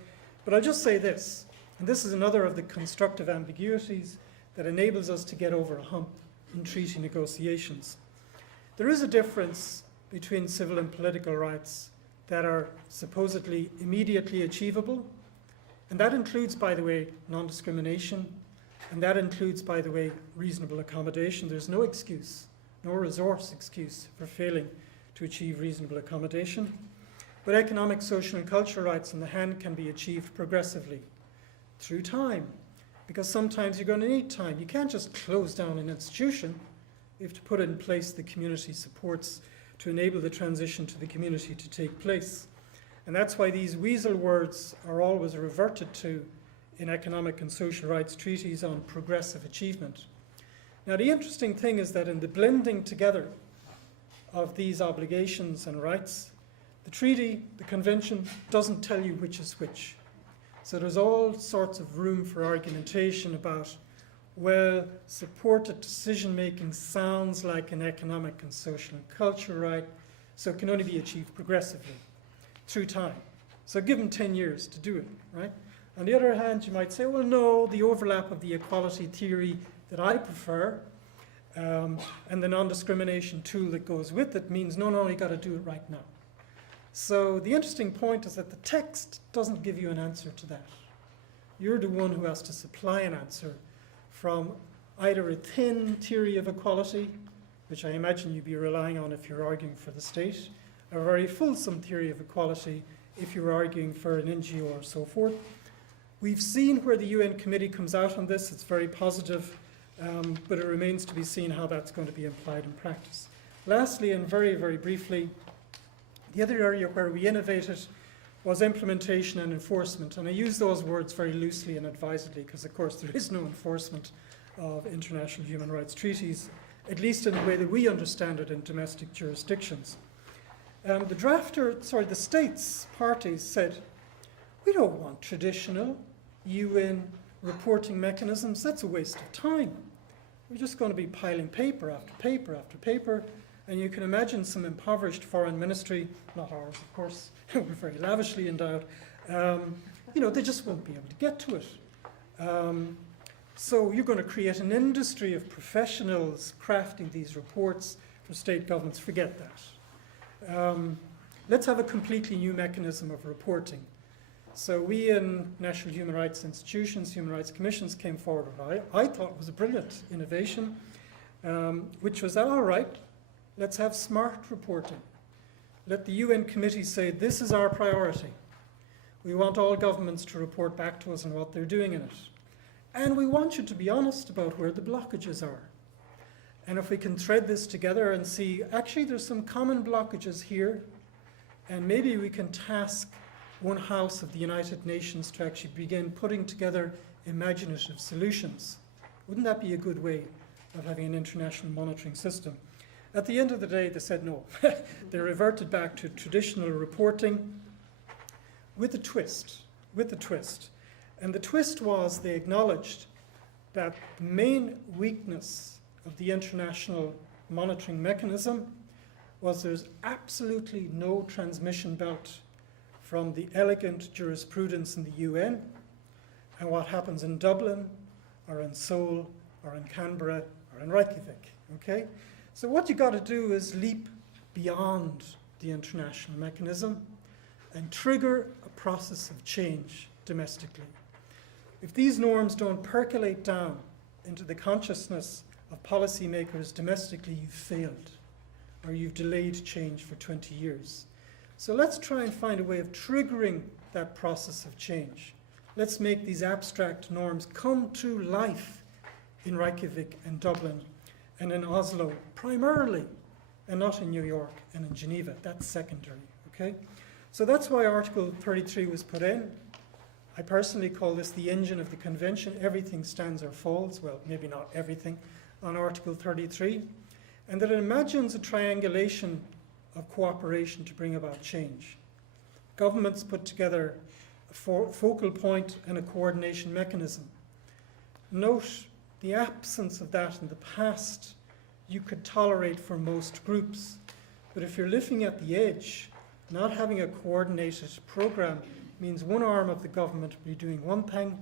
but I'll just say this, and this is another of the constructive ambiguities that enables us to get over a hump in treaty negotiations. There is a difference between civil and political rights that are supposedly immediately achievable, and that includes, by the way, non-discrimination, and that includes, by the way, reasonable accommodation. There's no excuse, no resource excuse for failing to achieve reasonable accommodation. But economic, social, and cultural rights on the hand can be achieved progressively through time, because sometimes you're going to need time. You can't just close down an institution. You have to put in place the community supports to enable the transition to the community to take place. And that's why these weasel words are always reverted to in economic and social rights treaties on progressive achievement. Now, the interesting thing is that in the blending together of these obligations and rights, the treaty, the convention, doesn't tell you which is which. So there's all sorts of room for argumentation about, well, supported decision-making sounds like an economic and social and cultural right, so it can only be achieved progressively through time. So give them 10 years to do it, right? On the other hand, you might say, well, no, the overlap of the equality theory that I prefer and the non-discrimination tool that goes with it means, no, you got to do it right now. So the interesting point is that the text doesn't give you an answer to that. You're the one who has to supply an answer from either a thin theory of equality, which I imagine you'd be relying on if you're arguing for the state, or a very fulsome theory of equality if you're arguing for an NGO or so forth. We've seen where the UN committee comes out on this. It's very positive, but it remains to be seen how that's going to be applied in practice. Lastly, and very, very briefly, the other area where we innovated was implementation and enforcement. And I use those words very loosely and advisedly because, of course, there is no enforcement of international human rights treaties, at least in the way that we understand it in domestic jurisdictions. The states parties said, we don't want traditional UN reporting mechanisms. That's a waste of time. We're just going to be piling paper after paper after paper. And you can imagine some impoverished foreign ministry, not ours, of course, we're very lavishly endowed, they just won't be able to get to it. So you're going to create an industry of professionals crafting these reports for state governments. Forget that. Let's have a completely new mechanism of reporting. So we in national human rights institutions, human rights commissions came forward with what I thought was a brilliant innovation, which was that, all right, let's have smart reporting. Let the UN committee say, this is our priority. We want all governments to report back to us on what they're doing in it. And we want you to be honest about where the blockages are. And if we can thread this together and see, actually there's some common blockages here, and maybe we can task one house of the United Nations to actually begin putting together imaginative solutions. Wouldn't that be a good way of having an international monitoring system? At the end of the day, they said no. They reverted back to traditional reporting with a twist. And the twist was they acknowledged that the main weakness of the international monitoring mechanism was there's absolutely no transmission belt from the elegant jurisprudence in the UN and what happens in Dublin or in Seoul or in Canberra or in Reykjavik. Okay? So what you've got to do is leap beyond the international mechanism and trigger a process of change domestically. If these norms don't percolate down into the consciousness of policymakers domestically, you've failed, or you've delayed change for 20 years. So let's try and find a way of triggering that process of change. Let's make these abstract norms come to life in Reykjavik and Dublin and in Oslo, primarily, and not in New York and in Geneva. That's secondary, okay? So that's why Article 33 was put in. I personally call this the engine of the convention. Everything stands or falls, well, maybe not everything, on Article 33. And that it imagines a triangulation of cooperation to bring about change. Governments put together a focal point and a coordination mechanism. Note the absence of that in the past you could tolerate for most groups. But if you're living at the edge, not having a coordinated program means one arm of the government will be doing one thing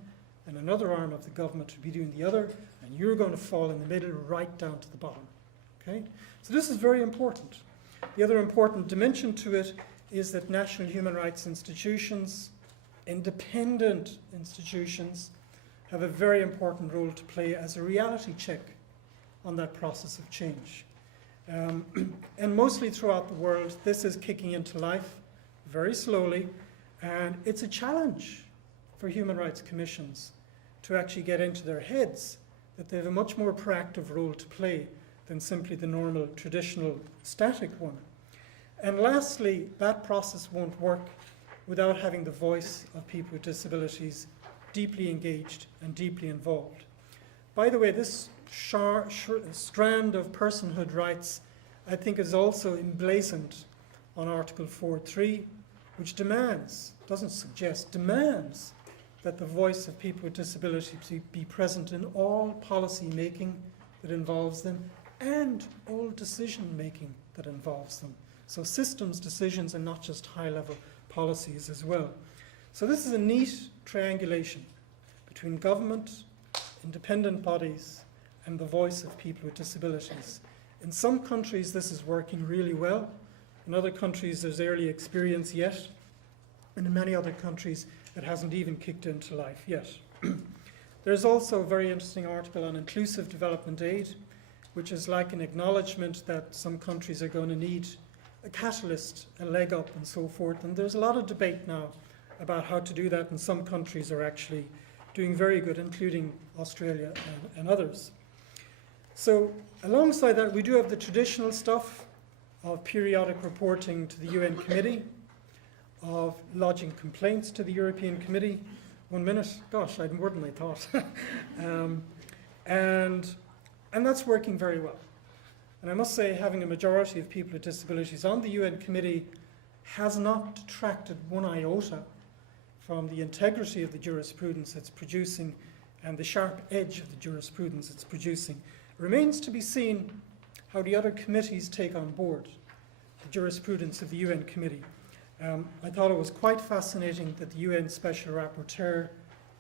and another arm of the government will be doing the other, and you're going to fall in the middle right down to the bottom. Okay? So this is very important. The other important dimension to it is that national human rights institutions, independent institutions, have a very important role to play as a reality check on that process of change. And mostly throughout the world, this is kicking into life very slowly, and it's a challenge for human rights commissions to actually get into their heads that they have a much more proactive role to play than simply the normal, traditional, static one. And lastly, that process won't work without having the voice of people with disabilities deeply engaged and deeply involved. By the way, this strand of personhood rights, I think, is also emblazoned on Article 4.3, which demands, doesn't suggest, demands that the voice of people with disabilities be present in all policy making that involves them and all decision making that involves them. So systems decisions and not just high-level policies as well. So this is a neat triangulation between government, independent bodies, and the voice of people with disabilities. In some countries, this is working really well. In other countries, there's early experience yet. And in many other countries, it hasn't even kicked into life yet. There's also a very interesting article on inclusive development aid, which is like an acknowledgement that some countries are going to need a catalyst, a leg up, and so forth. And there's a lot of debate now about how to do that, and some countries are actually doing very good, including Australia and others. So alongside that, we do have the traditional stuff of periodic reporting to the UN Committee, of lodging complaints to the European Committee. 1 minute, gosh, I had more than I thought. and that's working very well. And I must say, having a majority of people with disabilities on the UN Committee has not detracted one iota from the integrity of the jurisprudence it's producing and the sharp edge of the jurisprudence it's producing. It remains to be seen how the other committees take on board the jurisprudence of the UN Committee. I thought it was quite fascinating that the UN Special Rapporteur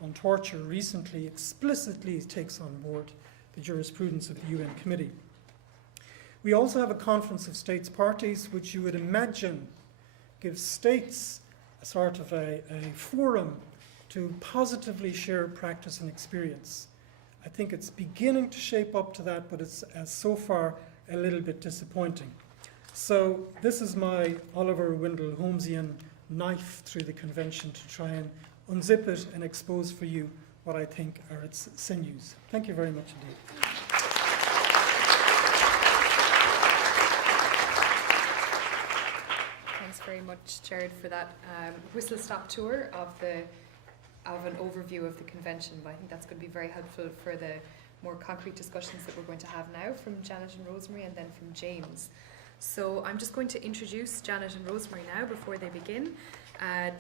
on Torture recently explicitly takes on board the jurisprudence of the UN Committee. We also have a Conference of States Parties, which you would imagine gives states a sort of a forum to positively share practice and experience. I think it's beginning to shape up to that, but it's so far a little bit disappointing. So this is my Oliver Wendell Holmesian knife through the convention to try and unzip it and expose for you what I think are its sinews. Thank you very much indeed. Thanks very much, Gerard, for that whistle-stop tour of an overview of the convention. But I think that's going to be very helpful for the more concrete discussions that we're going to have now from Janet and Rosemary and then from James. So I'm just going to introduce Janet and Rosemary now before they begin.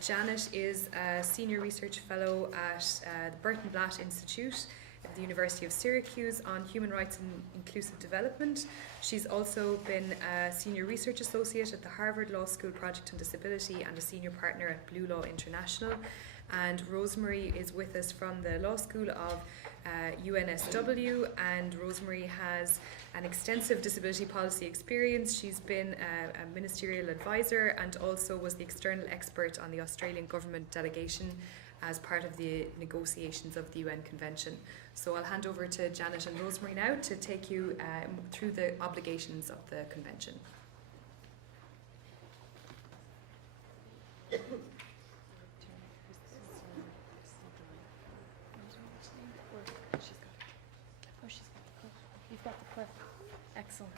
Janet is a Senior Research Fellow at the Burton Blatt Institute at the University of Syracuse on Human Rights and Inclusive Development. She's also been a Senior Research Associate at the Harvard Law School Project on Disability and a Senior Partner at Blue Law International. And Rosemary is with us from the Law School of UNSW, and Rosemary has an extensive disability policy experience. She's been a ministerial advisor and also was the external expert on the Australian government delegation as part of the negotiations of the UN Convention. So I'll hand over to Janet and Rosemary now to take you through the obligations of the Convention. You've got the clip. Excellent.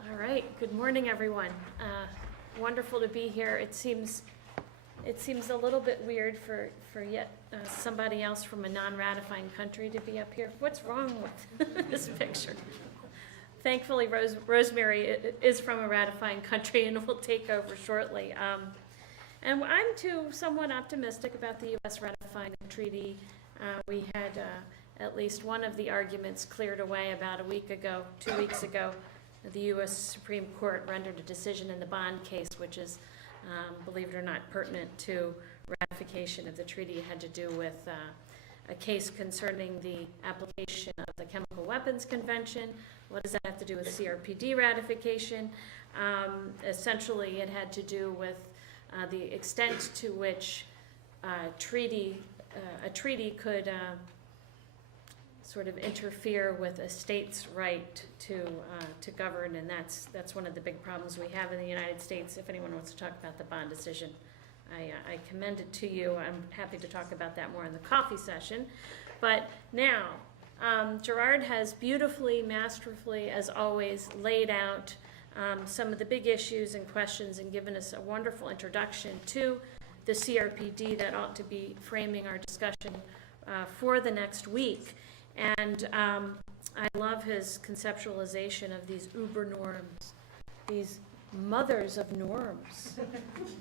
All right. Good morning, everyone. Wonderful to be here. It seems a little bit weird for yet somebody else from a non-ratifying country to be up here. What's wrong with this picture? Thankfully, Rosemary is from a ratifying country and will take over shortly. And I'm too somewhat optimistic about the U.S. ratifying the treaty. We had at least one of the arguments cleared away about 2 weeks ago. The U.S. Supreme Court rendered a decision in the Bond case, which is, believe it or not, pertinent to ratification of the treaty. It had to do with a case concerning the application of the Chemical Weapons Convention. What does that have to do with CRPD ratification? Essentially, it had to do with the extent to which a treaty could sort of interfere with a state's right to govern, and that's one of the big problems we have in the United States. If anyone wants to talk about the Bond decision, I commend it to you. I'm happy to talk about that more in the coffee session. But now, Gerard has beautifully, masterfully, as always, laid out some of the big issues and questions and given us a wonderful introduction to the CRPD that ought to be framing our discussion for the next week. And I love his conceptualization of these uber norms, these mothers of norms,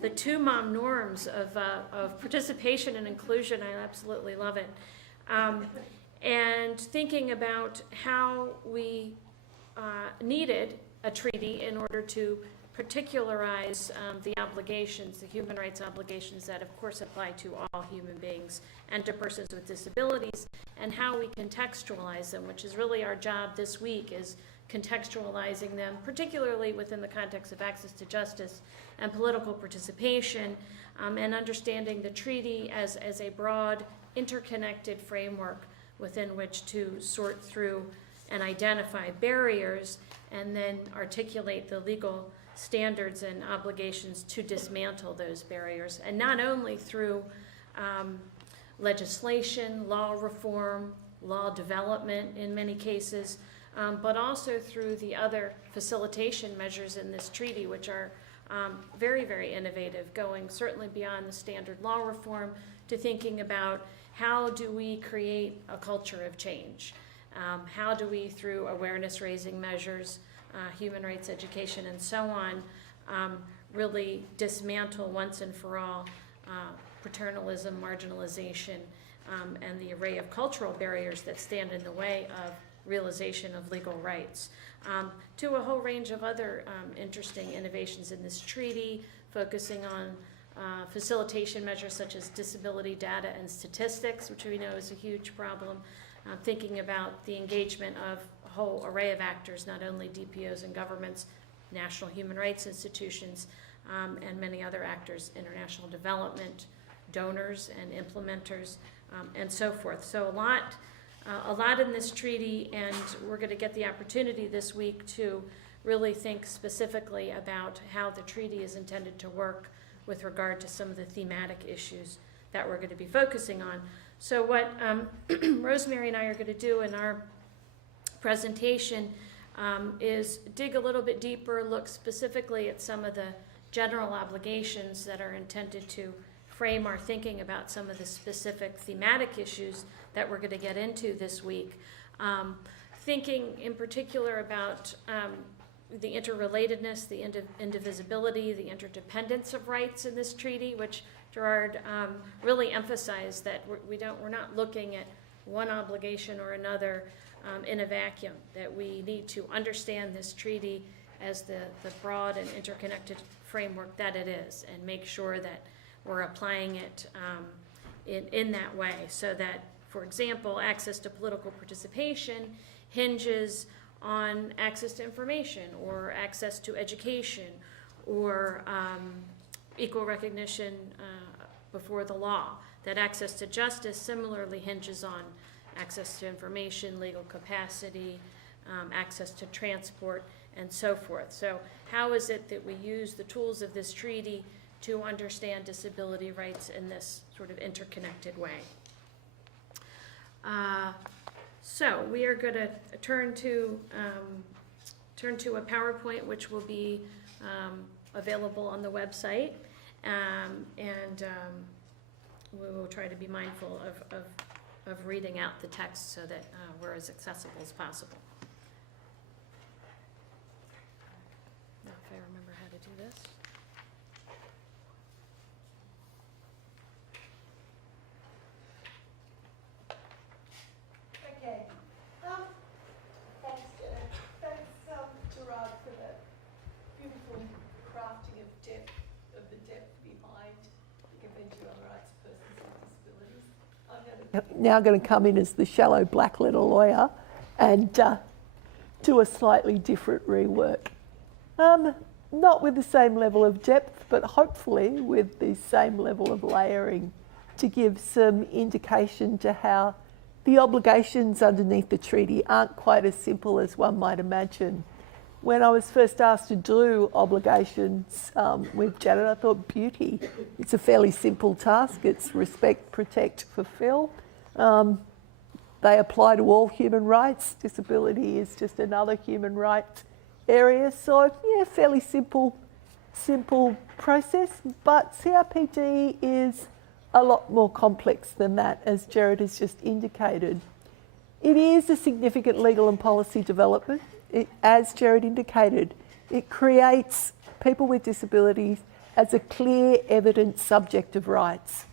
the two mom norms of participation and inclusion. I absolutely love it. And thinking about how we needed a treaty in order to particularize the obligations, the human rights obligations that of course apply to all human beings and to persons with disabilities, and how we contextualize them, which is really our job this week, is contextualizing them, particularly within the context of access to justice and political participation, and understanding the treaty as a broad, interconnected framework within which to sort through and identify barriers and then articulate the legal standards and obligations to dismantle those barriers, and not only through legislation, law reform, law development in many cases, but also through the other facilitation measures in this treaty, which are very, very innovative, going certainly beyond the standard law reform to thinking about how do we create a culture of change? How do we, through awareness-raising measures, human rights education, and so on, really dismantle once and for all paternalism, marginalization, and the array of cultural barriers that stand in the way of realization of legal rights, to a whole range of other interesting innovations in this treaty, focusing on facilitation measures such as disability data and statistics, which we know is a huge problem, thinking about the engagement of a whole array of actors, not only DPOs and governments, national human rights institutions, and many other actors, international development, donors and implementers, and so forth. So a lot in this treaty, and we're going to get the opportunity this week to really think specifically about how the treaty is intended to work with regard to some of the thematic issues that we're going to be focusing on. So what Rosemary and I are going to do in our presentation is dig a little bit deeper, look specifically at some of the general obligations that are intended to frame our thinking about some of the specific thematic issues that we're going to get into this week. Thinking in particular about the interrelatedness, the indivisibility, the interdependence of rights in this treaty, which Gerard really emphasized that we're not looking at one obligation or another in a vacuum, that we need to understand this treaty as the broad and interconnected framework that it is, and make sure that we're applying it in that way, so that, for example, access to political participation hinges on access to information or access to education or equal recognition before the law. That access to justice similarly hinges on access to information, legal capacity, access to transport, and so forth. So how is it that we use the tools of this treaty to understand disability rights in this sort of interconnected way? So we are going to turn to a PowerPoint, which will be available on the website, and we will try to be mindful of reading out the text so that we're as accessible as possible. Now, if I remember how to do this. Okay. Thanks, Jenna. Thanks, Gerard, for the beautiful crafting of the depth behind the Convention on the Rights of Persons with Disabilities. I'm now going to come in as the shallow black letter lawyer and do a slightly different rework. Not with the same level of depth, but hopefully with the same level of layering, to give some indication to how the obligations underneath the treaty aren't quite as simple as one might imagine. When I was first asked to do obligations with Janet, I thought, beauty. It's a fairly simple task. It's respect, protect, fulfill. They apply to all human rights. Disability is just another human rights area. So, yeah, fairly simple process. But CRPD is a lot more complex than that, as Gerard has just indicated. It is a significant legal and policy development. As Gerard indicated, it creates people with disabilities as a clear, evident subject of rights.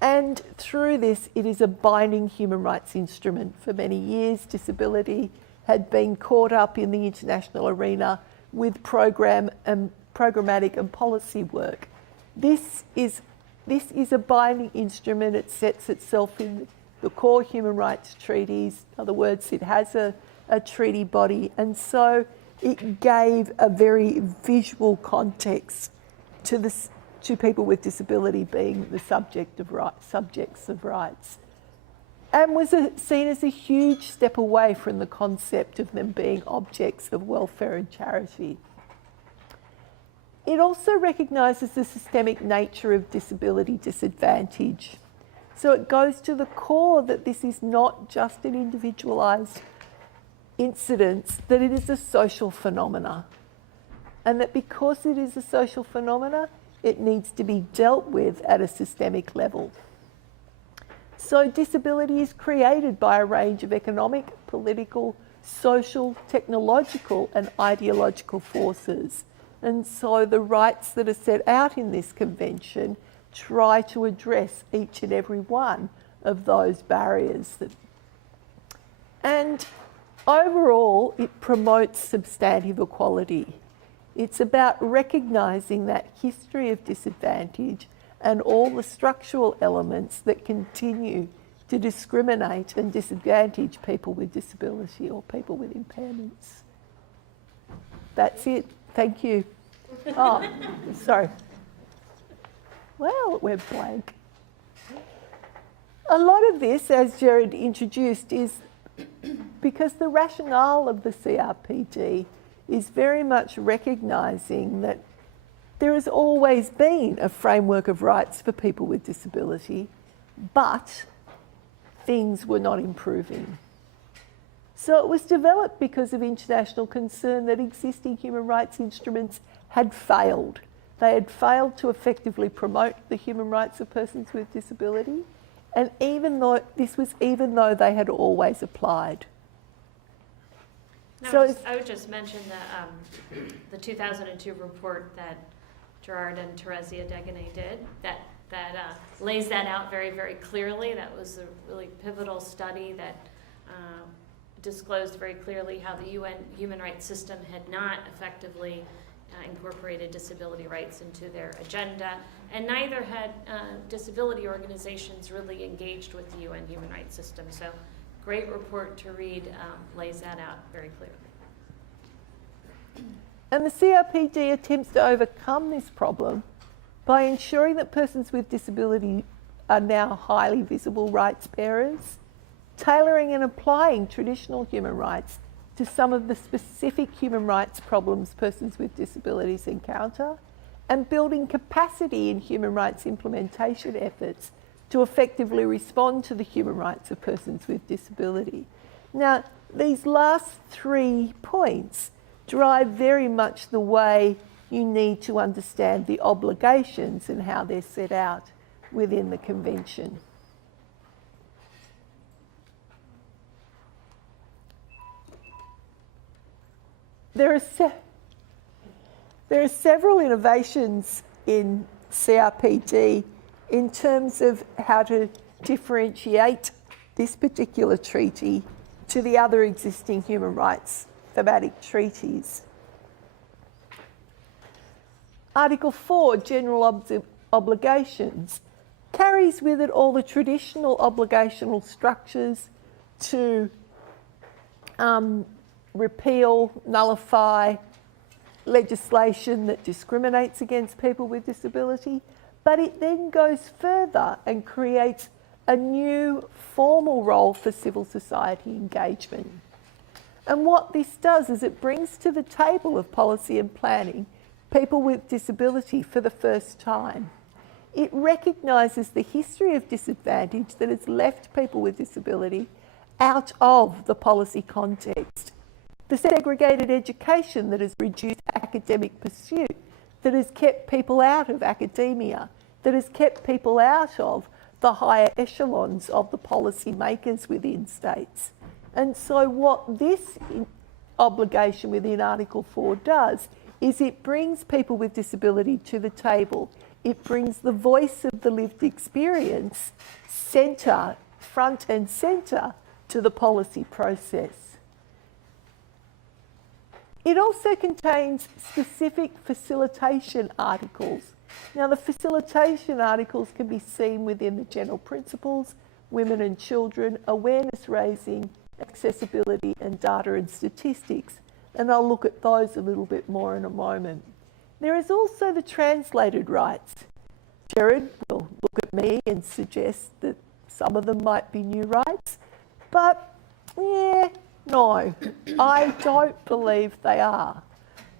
And through this, it is a binding human rights instrument. For many years, disability had been caught up in the international arena with programmatic and policy work. This is a binding instrument. It sets itself in the core human rights treaties. In other words, it has a treaty body, and so it gave a very visual context to people with disability being the subjects of rights, and was seen as a huge step away from the concept of them being objects of welfare and charity. It also recognises the systemic nature of disability disadvantage. So it goes to the core that this is not just an individualised incidents that it is a social phenomena, and that because it is a social phenomena, it needs to be dealt with at a systemic level. So disability is created by a range of economic, political, social, technological and ideological forces. And so the rights that are set out in this convention try to address each and every one of those barriers. And overall, it promotes substantive equality. It's about recognising that history of disadvantage and all the structural elements that continue to discriminate and disadvantage people with disability or people with impairments. That's it. Thank you. Oh, sorry. Well, it went blank. A lot of this, as Gerard introduced, is because the rationale of the CRPD is very much recognising that there has always been a framework of rights for people with disability, but things were not improving. So it was developed because of international concern that existing human rights instruments had failed. They had failed to effectively promote the human rights of persons with disability, and even though they had always applied. No, I would just mention the 2002 report that Gerard and Teresia Degane did, that lays that out very, very clearly. That was a really pivotal study that disclosed very clearly how the UN human rights system had not effectively incorporated disability rights into their agenda, and neither had disability organizations really engaged with the UN human rights system. So, great report to read, lays that out very clearly. And the CRPD attempts to overcome this problem by ensuring that persons with disability are now highly visible rights bearers, tailoring and applying traditional human rights to some of the specific human rights problems persons with disabilities encounter, and building capacity in human rights implementation efforts to effectively respond to the human rights of persons with disability. Now, these last 3 points drive very much the way you need to understand the obligations and how they're set out within the convention. There are several innovations in CRPD in terms of how to differentiate this particular treaty to the other existing human rights thematic treaties. Article 4, General Obligations, carries with it all the traditional obligational structures to repeal, nullify legislation that discriminates against people with disability, but it then goes further and creates a new formal role for civil society engagement. And what this does is it brings to the table of policy and planning people with disability for the first time. It recognises the history of disadvantage that has left people with disability out of the policy context. The segregated education that has reduced academic pursuit, that has kept people out of academia, that has kept people out of the higher echelons of the policy makers within states. And so what this obligation within Article 4 does is it brings people with disability to the table. It brings the voice of the lived experience front and centre to the policy process. It also contains specific facilitation articles. Now, the facilitation articles can be seen within the general principles, women and children, awareness raising, accessibility and data and statistics, and I'll look at those a little bit more in a moment. There is also the translated rights. Gerard will look at me and suggest that some of them might be new rights, but no, I don't believe they are.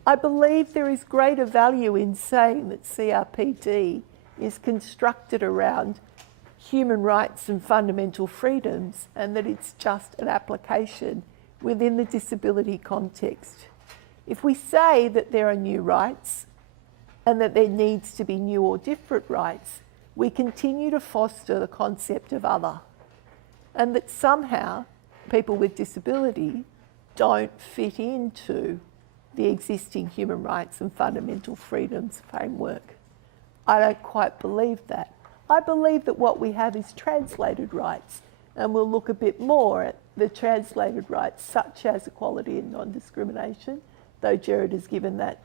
I believe there is greater value in saying that CRPD is constructed around human rights and fundamental freedoms, and that it's just an application within the disability context. If we say that there are new rights and that there needs to be new or different rights, we continue to foster the concept of other, and that somehow people with disability don't fit into the existing human rights and fundamental freedoms framework. I don't quite believe that. I believe that what we have is translated rights, and we'll look a bit more at the translated rights such as equality and non-discrimination, though Gerard has given that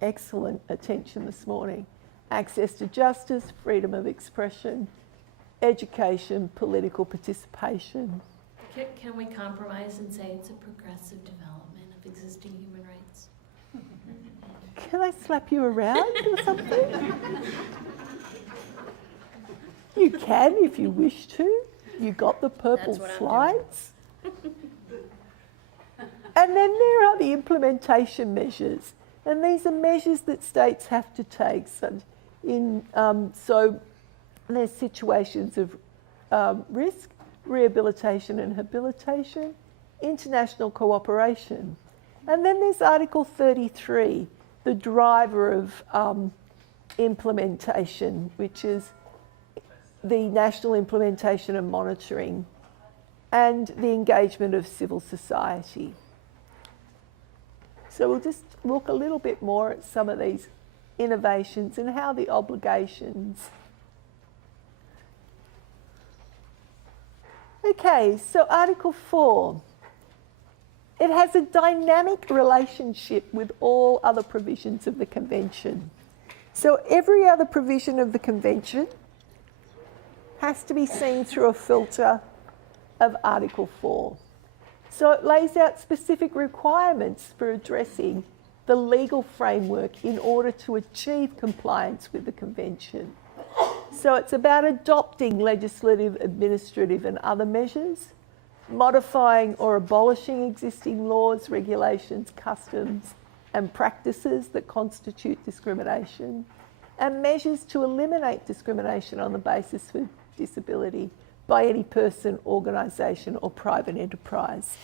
excellent attention this morning. Access to justice, freedom of expression, education, political participation. Can we compromise and say it's a progressive development of existing human rights? Can I slap you around or something? You can if you wish to. You got the purple That's what I'm slides. And then there are the implementation measures. And these are measures that states have to take. So there's situations of risk, rehabilitation and habilitation, international cooperation. And then there's Article 33, the driver of implementation, which is the national implementation and monitoring, and the engagement of civil society. So we'll just look a little bit more at some of these innovations and how the obligations. Okay, so Article 4. It has a dynamic relationship with all other provisions of the Convention. So every other provision of the Convention has to be seen through a filter of Article 4. So it lays out specific requirements for addressing the legal framework in order to achieve compliance with the Convention. So it's about adopting legislative, administrative and other measures, modifying or abolishing existing laws, regulations, customs and practices that constitute discrimination, and measures to eliminate discrimination on the basis of disability by any person, organisation or private enterprise.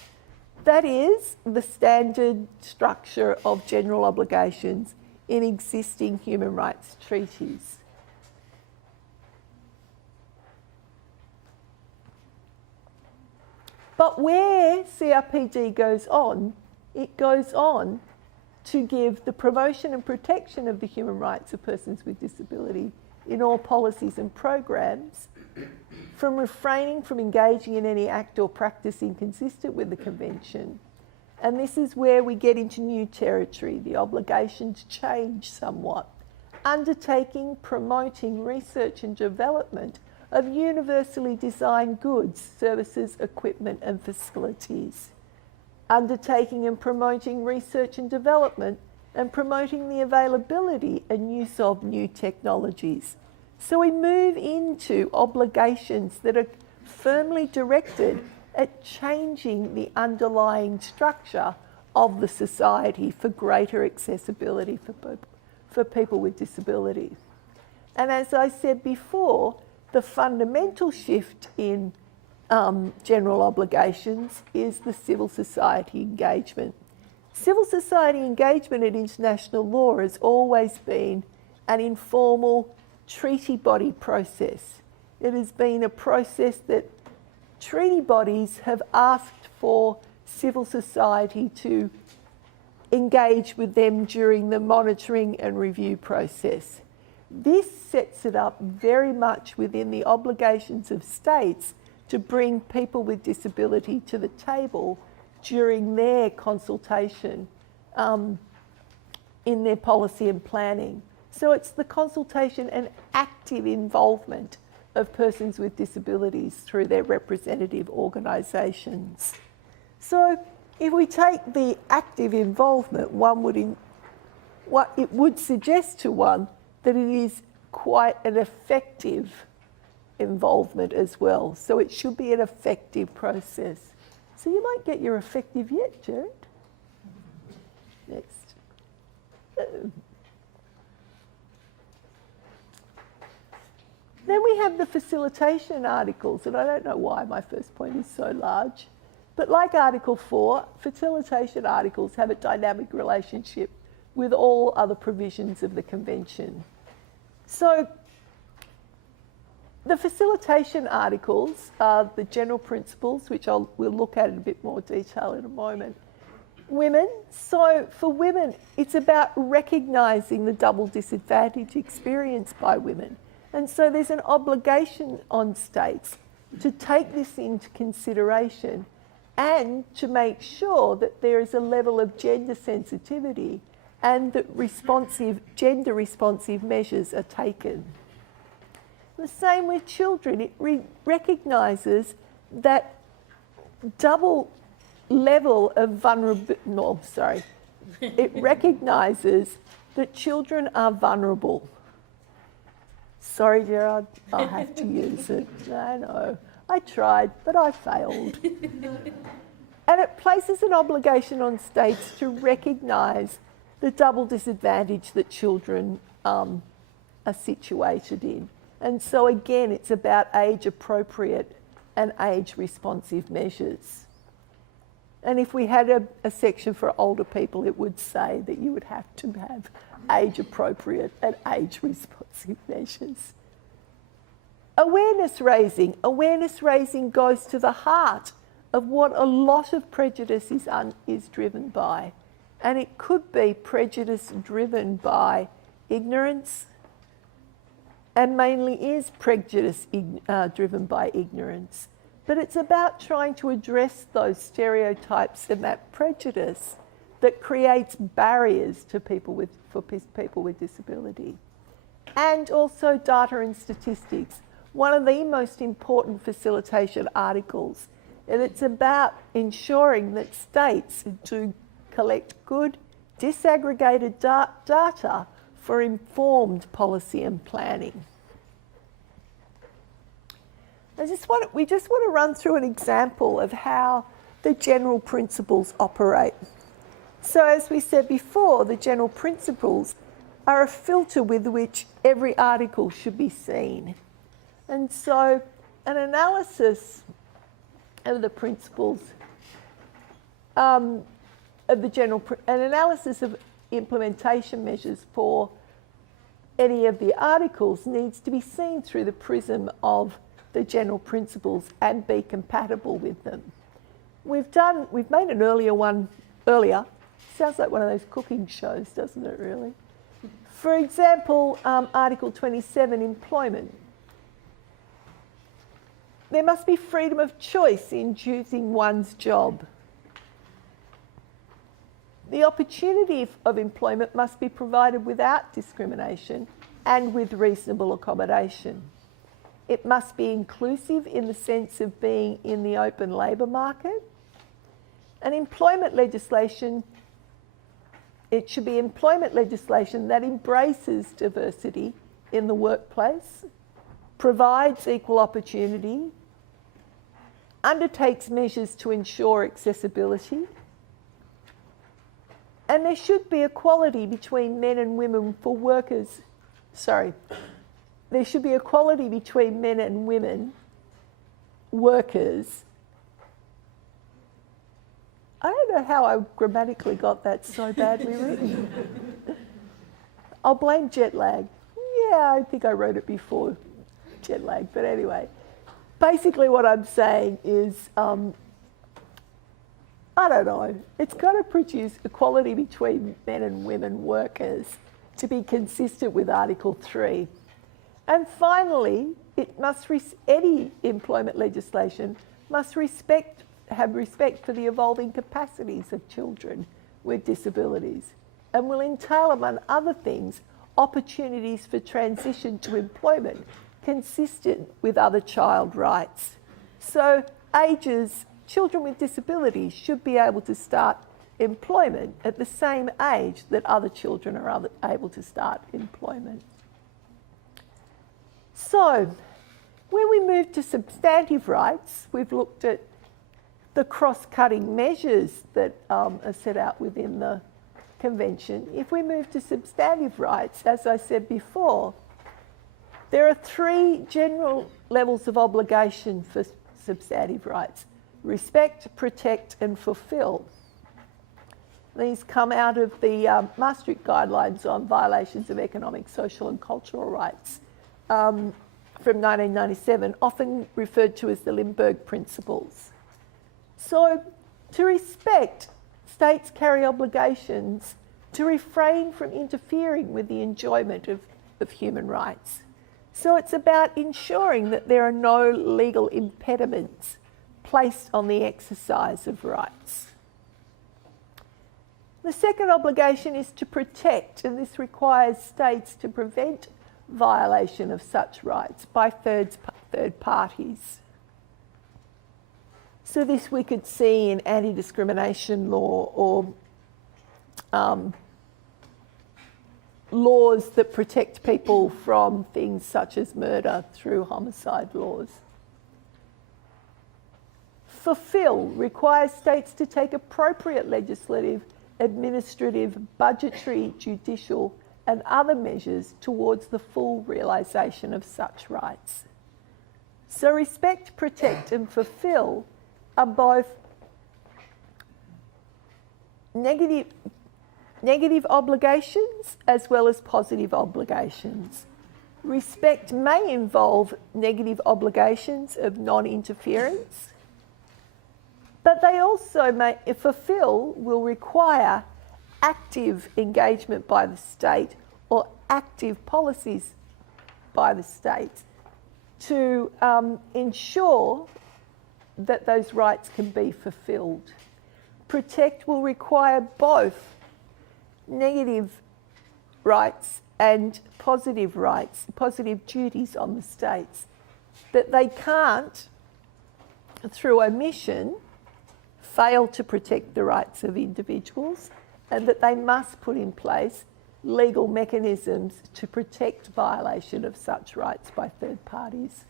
That is the standard structure of general obligations in existing human rights treaties. But where CRPD goes on, it goes on to give the promotion and protection of the human rights of persons with disability in all policies and programs, from refraining from engaging in any act or practice inconsistent with the Convention. And this is where we get into new territory. The obligations change somewhat. Undertaking, promoting research and development of universally designed goods, services, equipment and facilities. Undertaking and promoting research and development and promoting the availability and use of new technologies. So we move into obligations that are firmly directed at changing the underlying structure of the society for greater accessibility for people with disabilities. And as I said before, the fundamental shift in general obligations is the civil society engagement. Civil society engagement in international law has always been an informal treaty body process. It has been a process that treaty bodies have asked for civil society to engage with them during the monitoring and review process. This sets it up very much within the obligations of states to bring people with disability to the table during their consultation in their policy and planning. So it's the consultation and active involvement of persons with disabilities through their representative organisations. So if we take the active involvement, what it would suggest to one that it is quite an effective involvement as well. So it should be an effective process. So you might get your effective yet, Gerard. Next. Then we have the facilitation articles, and I don't know why my first point is so large. But like Article 4, facilitation articles have a dynamic relationship with all other provisions of the Convention. So the facilitation articles are the general principles, which we'll look at in a bit more detail in a moment. Women, so for women, it's about recognising the double disadvantage experienced by women. And so there's an obligation on states to take this into consideration and to make sure that there is a level of gender sensitivity and that gender responsive measures are taken. The same with children. It recognises that double level of vulnerability. It recognises that children are vulnerable. Sorry, Gerard, I have to use it. I know. I tried, but I failed. And it places an obligation on states to recognise the double disadvantage that children are situated in. And so again, it's about age-appropriate and age-responsive measures. And if we had a section for older people, it would say that you would have to have age-appropriate and age-responsive measures. Awareness raising. Awareness raising goes to the heart of what a lot of prejudice is driven by. And it could be prejudice driven by ignorance, and mainly is prejudice driven by ignorance. But it's about trying to address those stereotypes and that prejudice that creates barriers to for people with disability. And also data and statistics. One of the most important facilitation articles, and it's about ensuring that states do collect good, disaggregated data for informed policy and planning. We just want to run through an example of how the general principles operate. So as we said before, the general principles are a filter with which every article should be seen. And so an analysis of the principles, an analysis of implementation measures for any of the articles needs to be seen through the prism of the general principles and be compatible with them. We've made an earlier one earlier. Sounds like one of those cooking shows, doesn't it really? For example, Article 27, employment. There must be freedom of choice in choosing one's job. The opportunity of employment must be provided without discrimination and with reasonable accommodation. It must be inclusive in the sense of being in the open labour market. And employment legislation, it should be employment legislation that embraces diversity in the workplace, provides equal opportunity, undertakes measures to ensure accessibility, and there should be equality between men and women for workers. There should be equality between men and women workers. I don't know how I grammatically got that so badly written. I'll blame jet lag. Yeah, I think I wrote it before jet lag, but anyway. Basically what I'm saying is, I don't know, it's got to produce equality between men and women workers to be consistent with Article 3. And finally, any employment legislation must have respect for the evolving capacities of children with disabilities and will entail, among other things, opportunities for transition to employment consistent with other child rights. So children with disabilities should be able to start employment at the same age that other children are able to start employment. So, when we move to substantive rights, we've looked at the cross-cutting measures that are set out within the Convention. If we move to substantive rights, as I said before, there are 3 general levels of obligation for substantive rights. respect, protect and fulfil. These come out of the Maastricht Guidelines on Violations of Economic, Social and Cultural Rights from 1997, often referred to as the Limburg Principles. So, to respect, states carry obligations to refrain from interfering with the enjoyment of human rights. So it's about ensuring that there are no legal impediments placed on the exercise of rights. The second obligation is to protect, and this requires states to prevent violation of such rights by third parties. So this we could see in anti-discrimination law or laws that protect people from things such as murder through homicide laws. Fulfil requires states to take appropriate legislative, administrative, budgetary, judicial and other measures towards the full realisation of such rights. So respect, protect and fulfil are both negative obligations as well as positive obligations. Respect may involve negative obligations of non-interference, but they also may, fulfil will require active engagement by the state or active policies by the state to ensure that those rights can be fulfilled. Protect will require both negative rights and positive rights, positive duties on the states, that they can't, through omission, fail to protect the rights of individuals, and that they must put in place legal mechanisms to protect violation of such rights by third parties.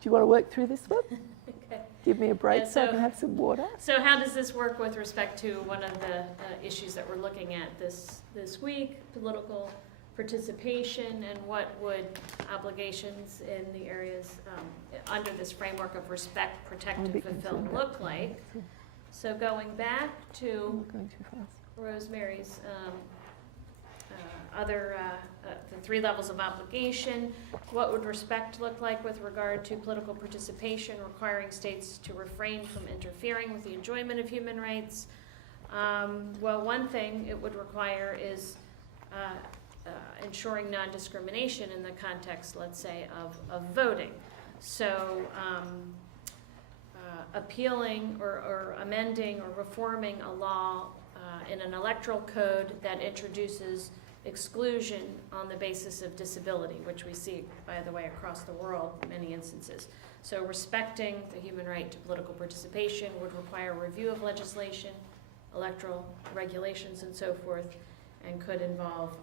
Do you want to work through this one? Okay. Give me a break Yeah, so I can have some water. So how does this work with respect to one of the issues that we're looking at this week, political participation, and what would obligations in the areas under this framework of respect, protect, and fulfill look like? So going back to Rosemary's the 3 levels of obligation, what would respect look like with regard to political participation, requiring states to refrain from interfering with the enjoyment of human rights? Well, one thing it would require is ensuring non-discrimination in the context, let's say, of voting. So appealing or amending or reforming a law in an electoral code that introduces exclusion on the basis of disability, which we see, by the way, across the world in many instances. So respecting the human right to political participation would require review of legislation, electoral regulations, and so forth, and could involve,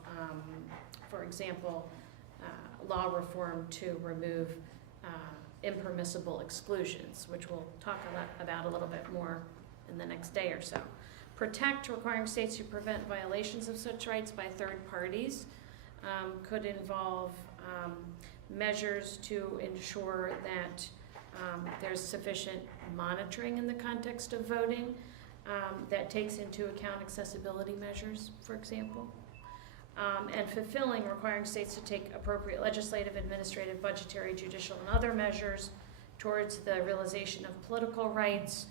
for example, law reform to remove impermissible exclusions, which we'll talk about a little bit more in the next day or so. Protect, requiring states to prevent violations of such rights by third parties, could involve measures to ensure that there's sufficient monitoring in the context of voting that takes into account accessibility measures, for example. And fulfilling, requiring states to take appropriate legislative, administrative, budgetary, judicial, and other measures towards the realization of political rights.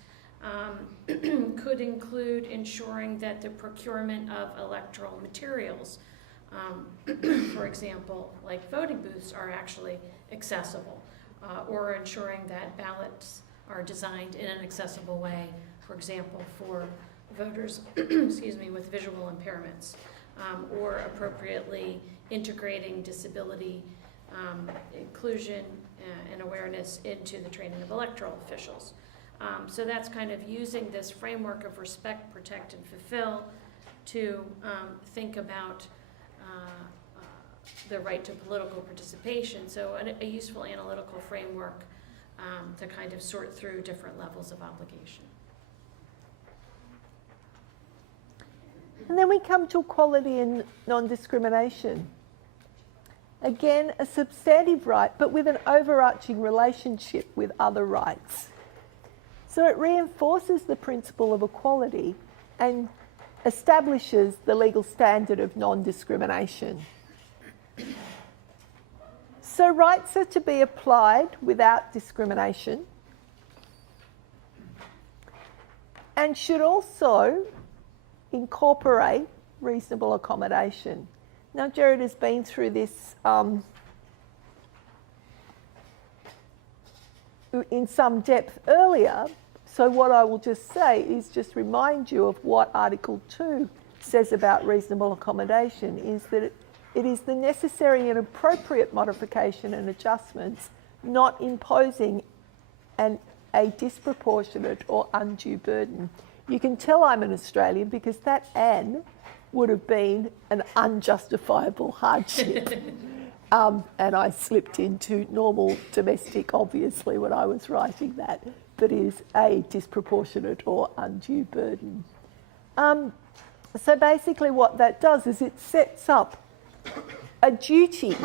Could include ensuring that the procurement of electoral materials, for example, like voting booths, are actually accessible, or ensuring that ballots are designed in an accessible way, for example, for voters with visual impairments, or appropriately integrating disability inclusion and awareness into the training of electoral officials. So that's kind of using this framework of respect, protect, and fulfill to think about the right to political participation. So a useful analytical framework to kind of sort through different levels of obligation. And then we come to equality and non-discrimination. Again, a substantive right, but with an overarching relationship with other rights. So it reinforces the principle of equality and establishes the legal standard of non-discrimination. So rights are to be applied without discrimination and should also incorporate reasonable accommodation. Now, Gerard has been through this in some depth earlier, so what I will just say is just remind you of what Article 2 says about reasonable accommodation, is that it is the necessary and appropriate modification and adjustments, not imposing a disproportionate or undue burden. You can tell I'm an Australian because that "an" would have been an unjustifiable hardship. And I slipped into normal domestic, obviously, when I was writing that, but is a disproportionate or undue burden. So basically what that does is it sets up a duty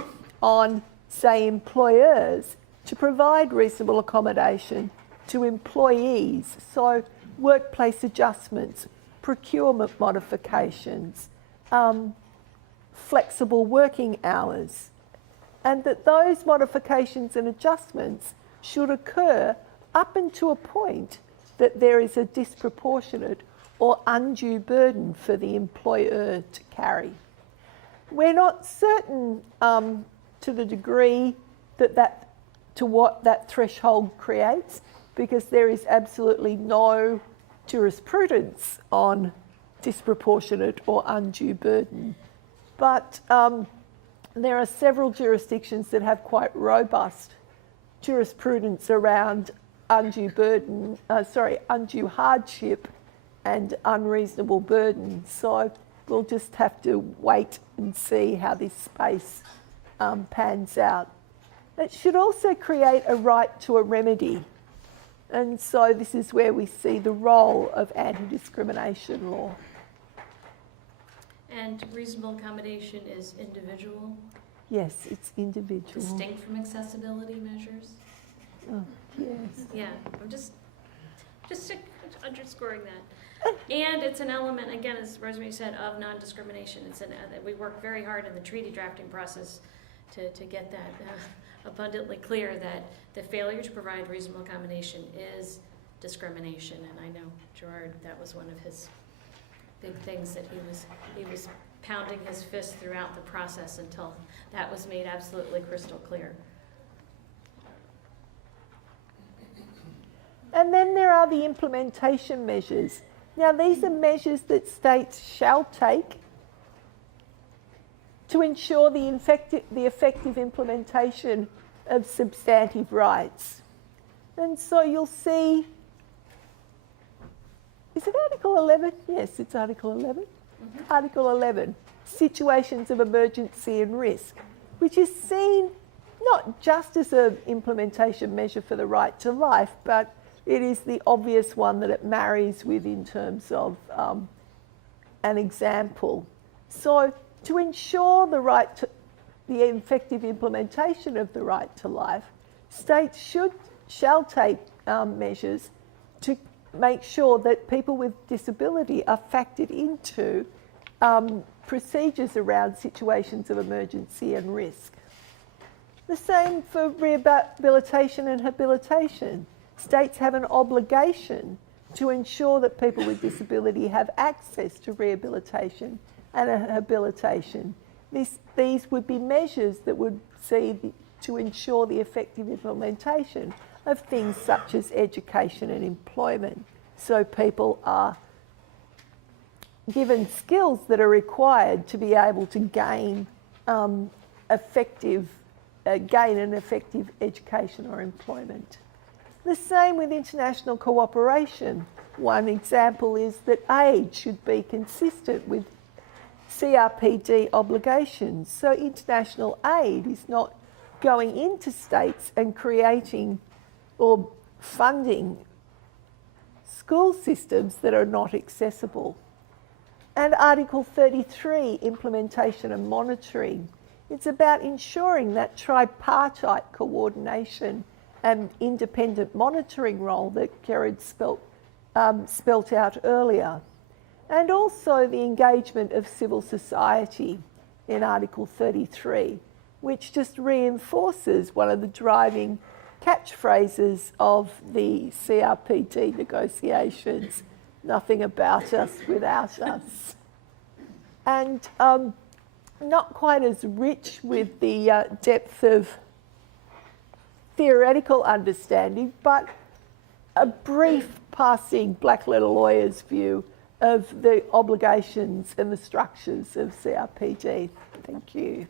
on, say, employers to provide reasonable accommodation to employees. So workplace adjustments, procurement modifications, flexible working hours, and that those modifications and adjustments should occur up until a point that there is a disproportionate or undue burden for the employer to carry. We're not certain to the degree to what that threshold creates, because there is absolutely no jurisprudence on disproportionate or undue burden. But there are several jurisdictions that have quite robust jurisprudence around undue hardship and unreasonable burden. So we'll just have to wait and see how this space pans out. It should also create a right to a remedy. And so this is where we see the role of anti-discrimination law. And reasonable accommodation is individual, Yes, it's individual. distinct from accessibility measures? Oh, yes. Yeah, I'm just underscoring that. And it's an element, again, as Rosemary said, of non-discrimination. We work very hard in the treaty drafting process to get that abundantly clear, that the failure to provide reasonable accommodation is discrimination. And I know Gerard, that was one of his big things that he was pounding his fist throughout the process until that was made absolutely crystal clear. And then there are the implementation measures. Now, these are measures that states shall take to ensure the effective implementation of substantive rights. And so you'll see, is it Article 11? Yes, it's Article 11. Mm-hmm. Article 11, situations of emergency and risk, which is seen not just as an implementation measure for the right to life, but it is the obvious one that it marries with in terms of an example. So to ensure the effective implementation of the right to life, states shall take measures to make sure that people with disability are factored into procedures around situations of emergency and risk. The same for rehabilitation and habilitation. States have an obligation to ensure that people with disability have access to rehabilitation and habilitation. These would be measures that would to ensure the effective implementation of things such as education and employment. So people are given skills that are required to be able to gain an effective education or employment. The same with international cooperation. One example is that aid should be consistent with CRPD obligations. So international aid is not going into states and creating or funding school systems that are not accessible. And Article 33, implementation and monitoring, It's about ensuring that tripartite coordination and independent monitoring role that Gerard spelt out earlier. And also the engagement of civil society in Article 33, which just reinforces one of the driving catchphrases of the CRPD negotiations, nothing about us without us. And not quite as rich with the depth of theoretical understanding, but a brief passing black letter lawyer's view of the obligations and the structures of CRPD. Thank you.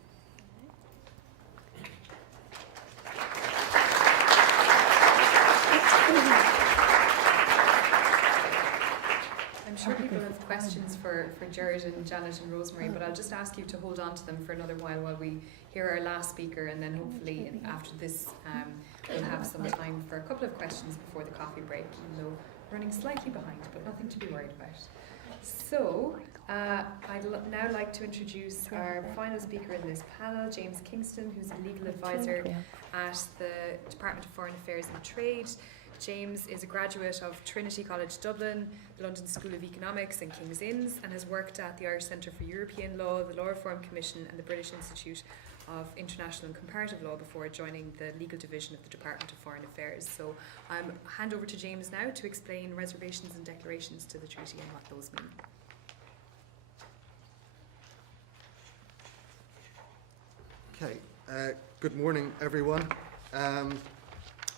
I'm sure people have questions for Gerard and Janet and Rosemary, but I'll just ask you to hold on to them for another while we hear our last speaker, and then hopefully after this we'll have some time for a couple of questions before the coffee break, even though we're running slightly behind, but nothing to be worried about. So I'd now like to introduce our final speaker in this panel, James Kingston, who's a legal advisor at the Department of Foreign Affairs and Trade. James is a graduate of Trinity College Dublin, the London School of Economics and King's Inns, and has worked at the Irish Centre for European Law, the Law Reform Commission and the British Institute of International and Comparative Law before joining the legal division of the Department of Foreign Affairs. So I'll hand over to James now to explain reservations and declarations to the treaty and what those mean. Okay, good morning everyone.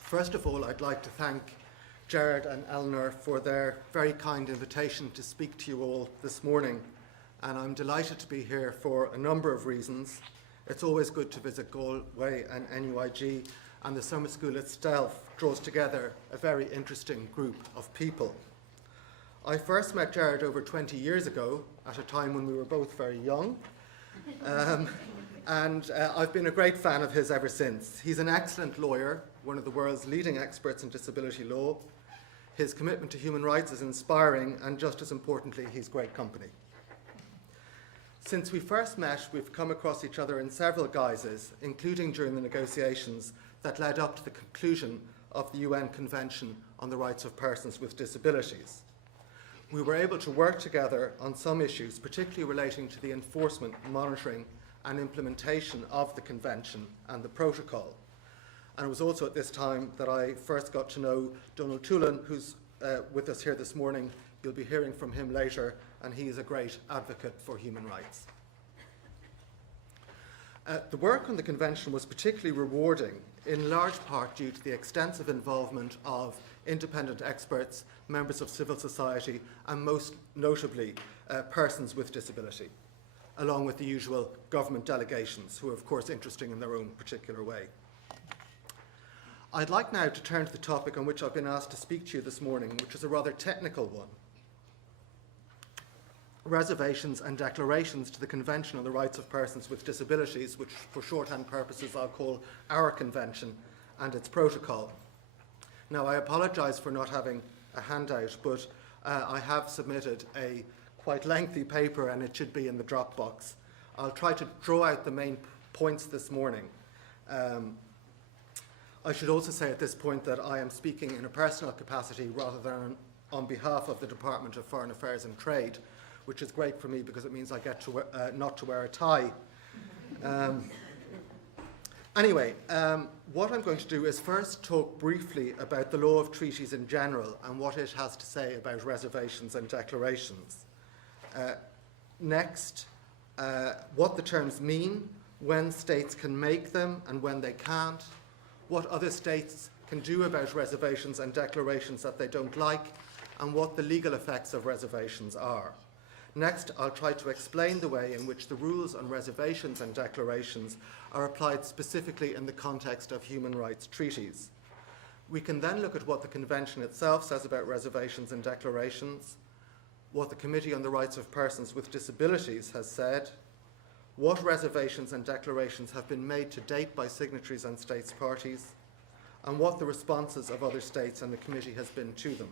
First of all, I'd like to thank Gerard and Eleanor for their very kind invitation to speak to you all this morning, and I'm delighted to be here for a number of reasons. It's always good to visit Galway and NUIG, and the summer school itself draws together a very interesting group of people. I first met Gerard over 20 years ago, at a time when we were both very young, and I've been a great fan of his ever since. He's an excellent lawyer, one of the world's leading experts in disability law. His commitment to human rights is inspiring, and just as importantly, he's great company. Since we first met, we've come across each other in several guises, including during the negotiations that led up to the conclusion of the UN Convention on the Rights of Persons with Disabilities. We were able to work together on some issues, particularly relating to the enforcement, monitoring, and implementation of the Convention and the Protocol. And it was also at this time that I first got to know Donald Tulin, who's with us here this morning. You'll be hearing from him later, and he is a great advocate for human rights. The work on the Convention was particularly rewarding, in large part due to the extensive involvement of independent experts, members of civil society, and most notably, persons with disability, along with the usual government delegations, who are of course interesting in their own particular way. I'd like now to turn to the topic on which I've been asked to speak to you this morning, which is a rather technical one. Reservations and declarations to the Convention on the Rights of Persons with Disabilities, which for shorthand purposes I'll call our Convention, and its protocol. Now, I apologise for not having a handout, but I have submitted a quite lengthy paper and it should be in the Dropbox. I'll try to draw out the main points this morning. I should also say at this point that I am speaking in a personal capacity rather than on behalf of the Department of Foreign Affairs and Trade, which is great for me because it means I get to not to wear a tie. Anyway, what I'm going to do is first talk briefly about the law of treaties in general and what it has to say about reservations and declarations. Next, what the terms mean, when states can make them and when they can't, what other states can do about reservations and declarations that they don't like, and what the legal effects of reservations are. Next, I'll try to explain the way in which the rules on reservations and declarations are applied specifically in the context of human rights treaties. We can then look at what the Convention itself says about reservations and declarations, what the Committee on the Rights of Persons with Disabilities has said, what reservations and declarations have been made to date by signatories and states parties, and what the responses of other states and the Committee has been to them.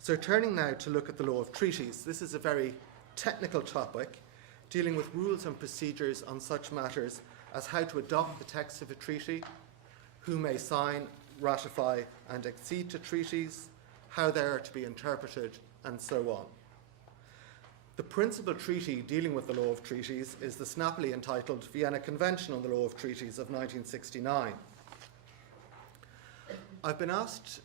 So turning now to look at the law of treaties, this is a very technical topic. dealing with rules and procedures on such matters as how to adopt the text of a treaty, who may sign, ratify, and accede to treaties, how they are to be interpreted, and so on. The principal treaty dealing with the law of treaties is the snappily entitled Vienna Convention on the Law of Treaties of 1969. I've been asked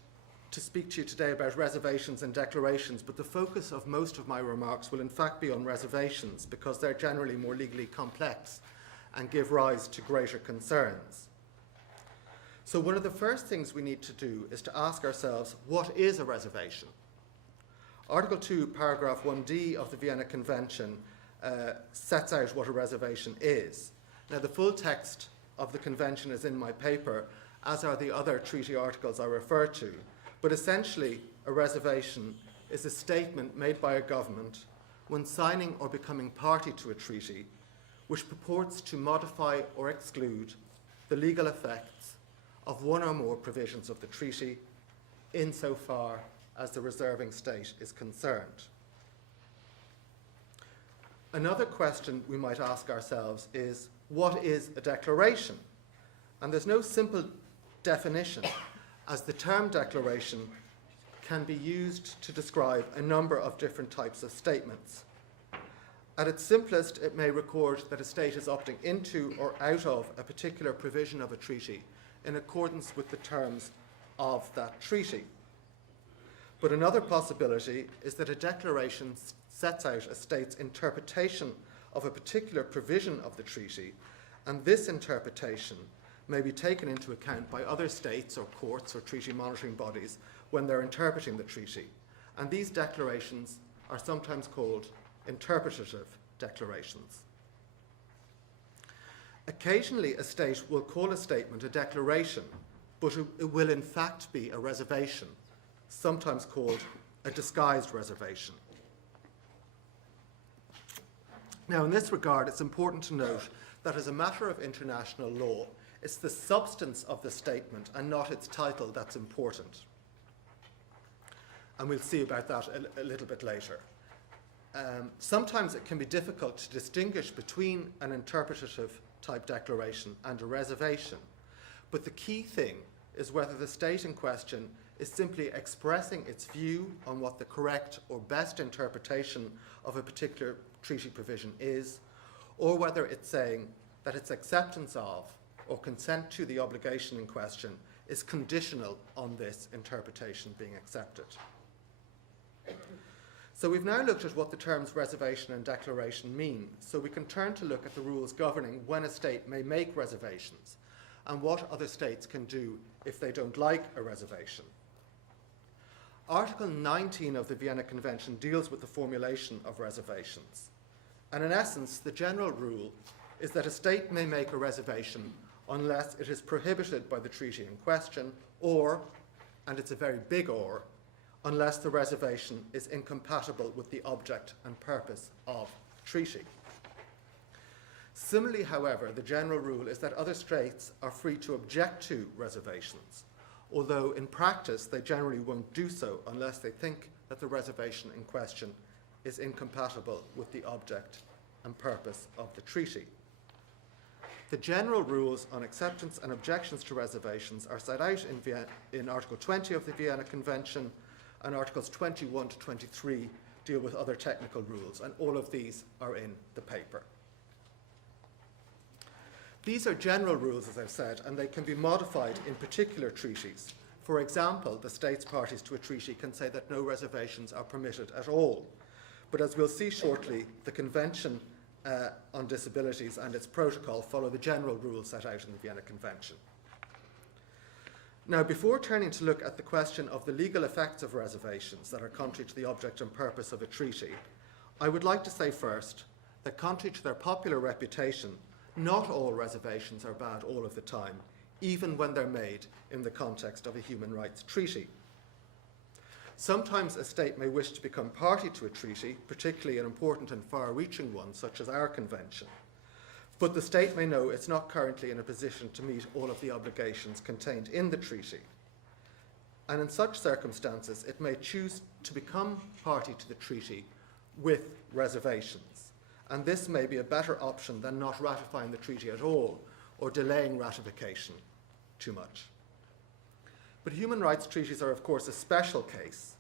to speak to you today about reservations and declarations, but the focus of most of my remarks will in fact be on reservations because they're generally more legally complex and give rise to greater concerns. So one of the first things we need to do is to ask ourselves, what is a reservation? Article 2, paragraph 1d of the Vienna Convention sets out what a reservation is. Now, the full text of the convention is in my paper, as are the other treaty articles I refer to. But essentially, a reservation is a statement made by a government when signing or becoming party to a treaty, which purports to modify or exclude the legal effects of one or more provisions of the treaty insofar as the reserving state is concerned. Another question we might ask ourselves is, what is a declaration? And there's no simple definition, as the term declaration can be used to describe a number of different types of statements. At its simplest, it may record that a state is opting into or out of a particular provision of a treaty in accordance with the terms of that treaty. But another possibility is that a declaration sets out a state's interpretation of a particular provision of the treaty, and this interpretation may be taken into account by other states or courts or treaty monitoring bodies when they're interpreting the treaty. And these declarations are sometimes called interpretative declarations. Occasionally, a state will call a statement a declaration, but it will in fact be a reservation, sometimes called a disguised reservation. Now, in this regard, it's important to note that as a matter of international law, it's the substance of the statement and not its title that's important. And we'll see about that a little bit later. Sometimes it can be difficult to distinguish between an interpretative type declaration and a reservation. But the key thing is whether the state in question is simply expressing its view on what the correct or best interpretation of a particular treaty provision is, or whether it's saying that its acceptance of or consent to the obligation in question is conditional on this interpretation being accepted. So we've now looked at what the terms reservation and declaration mean, so we can turn to look at the rules governing when a state may make reservations and what other states can do if they don't like a reservation. Article 19 of the Vienna Convention deals with the formulation of reservations. And in essence, the general rule is that a state may make a reservation unless it is prohibited by the treaty in question, or, and it's a very big or, unless the reservation is incompatible with the object and purpose of the treaty. Similarly, however, the general rule is that other states are free to object to reservations, although in practice they generally won't do so unless they think that the reservation in question is incompatible with the object and purpose of the treaty. The general rules on acceptance and objections to reservations are set out in Article 20 of the Vienna Convention, and Articles 21 to 23 deal with other technical rules, and all of these are in the paper. These are general rules, as I've said, and they can be modified in particular treaties. For example, the states parties to a treaty can say that no reservations are permitted at all. But as we'll see shortly, the Convention on Disabilities and its protocol follow the general rules set out in the Vienna Convention. Now, before turning to look at the question of the legal effects of reservations that are contrary to the object and purpose of a treaty, I would like to say first that contrary to their popular reputation, not all reservations are bad all of the time, even when they're made in the context of a human rights treaty. Sometimes a state may wish to become party to a treaty, particularly an important and far-reaching one, such as our convention. But the state may know it's not currently in a position to meet all of the obligations contained in the treaty. And in such circumstances, it may choose to become party to the treaty with reservations. and this may be a better option than not ratifying the treaty at all or delaying ratification too much. But human rights treaties are, of course, a special case,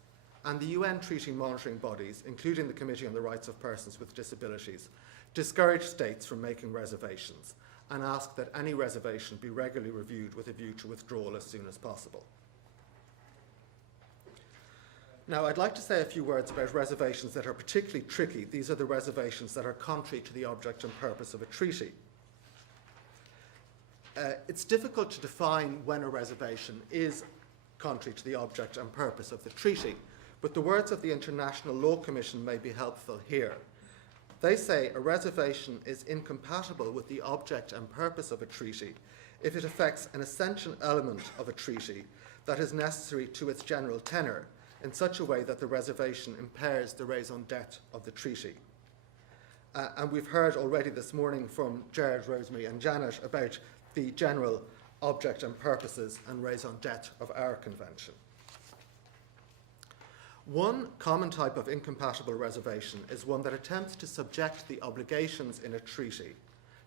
and the UN treaty monitoring bodies, including the Committee on the Rights of Persons with Disabilities, discourage states from making reservations and ask that any reservation be regularly reviewed with a view to withdrawal as soon as possible. Now, I'd like to say a few words about reservations that are particularly tricky. These are the reservations that are contrary to the object and purpose of a treaty. It's difficult to define when a reservation is contrary to the object and purpose of the treaty, but the words of the International Law Commission may be helpful here. They say a reservation is incompatible with the object and purpose of a treaty if it affects an essential element of a treaty that is necessary to its general tenor in such a way that the reservation impairs the raison d'etre of the treaty. And we've heard already this morning from Gerard, Rosemary and Janet about the general object and purposes and raison d'etre of our convention. One common type of incompatible reservation is one that attempts to subject the obligations in a treaty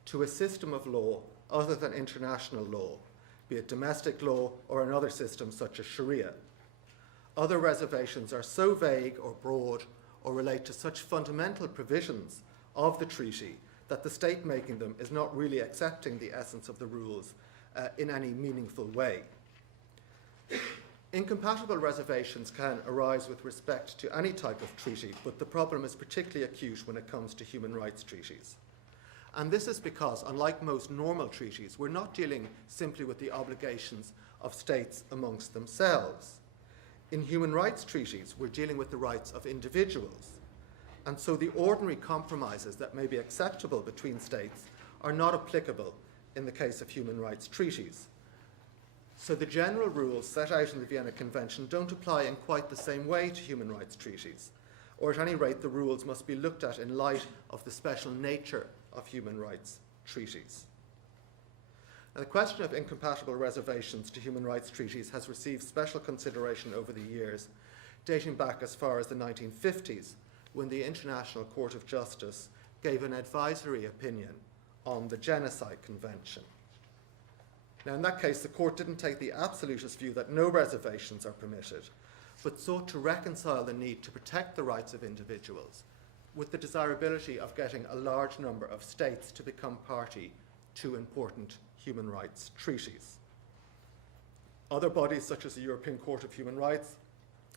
to a system of law other than international law, be it domestic law or another system such as Sharia. Other reservations are so vague or broad or relate to such fundamental provisions of the treaty that the state making them is not really accepting the essence of the rules in any meaningful way. Incompatible reservations can arise with respect to any type of treaty, but the problem is particularly acute when it comes to human rights treaties. And this is because, unlike most normal treaties, we're not dealing simply with the obligations of states amongst themselves. In human rights treaties, we're dealing with the rights of individuals. And so the ordinary compromises that may be acceptable between states are not applicable in the case of human rights treaties. So the general rules set out in the Vienna Convention don't apply in quite the same way to human rights treaties, or at any rate the rules must be looked at in light of the special nature of human rights treaties. Now, the question of incompatible reservations to human rights treaties has received special consideration over the years, dating back as far as the 1950s, when the International Court of Justice gave an advisory opinion on the Genocide Convention. Now, in that case, the court didn't take the absolutist view that no reservations are permitted, but sought to reconcile the need to protect the rights of individuals with the desirability of getting a large number of states to become party to important human rights treaties. Other bodies, such as the European Court of Human Rights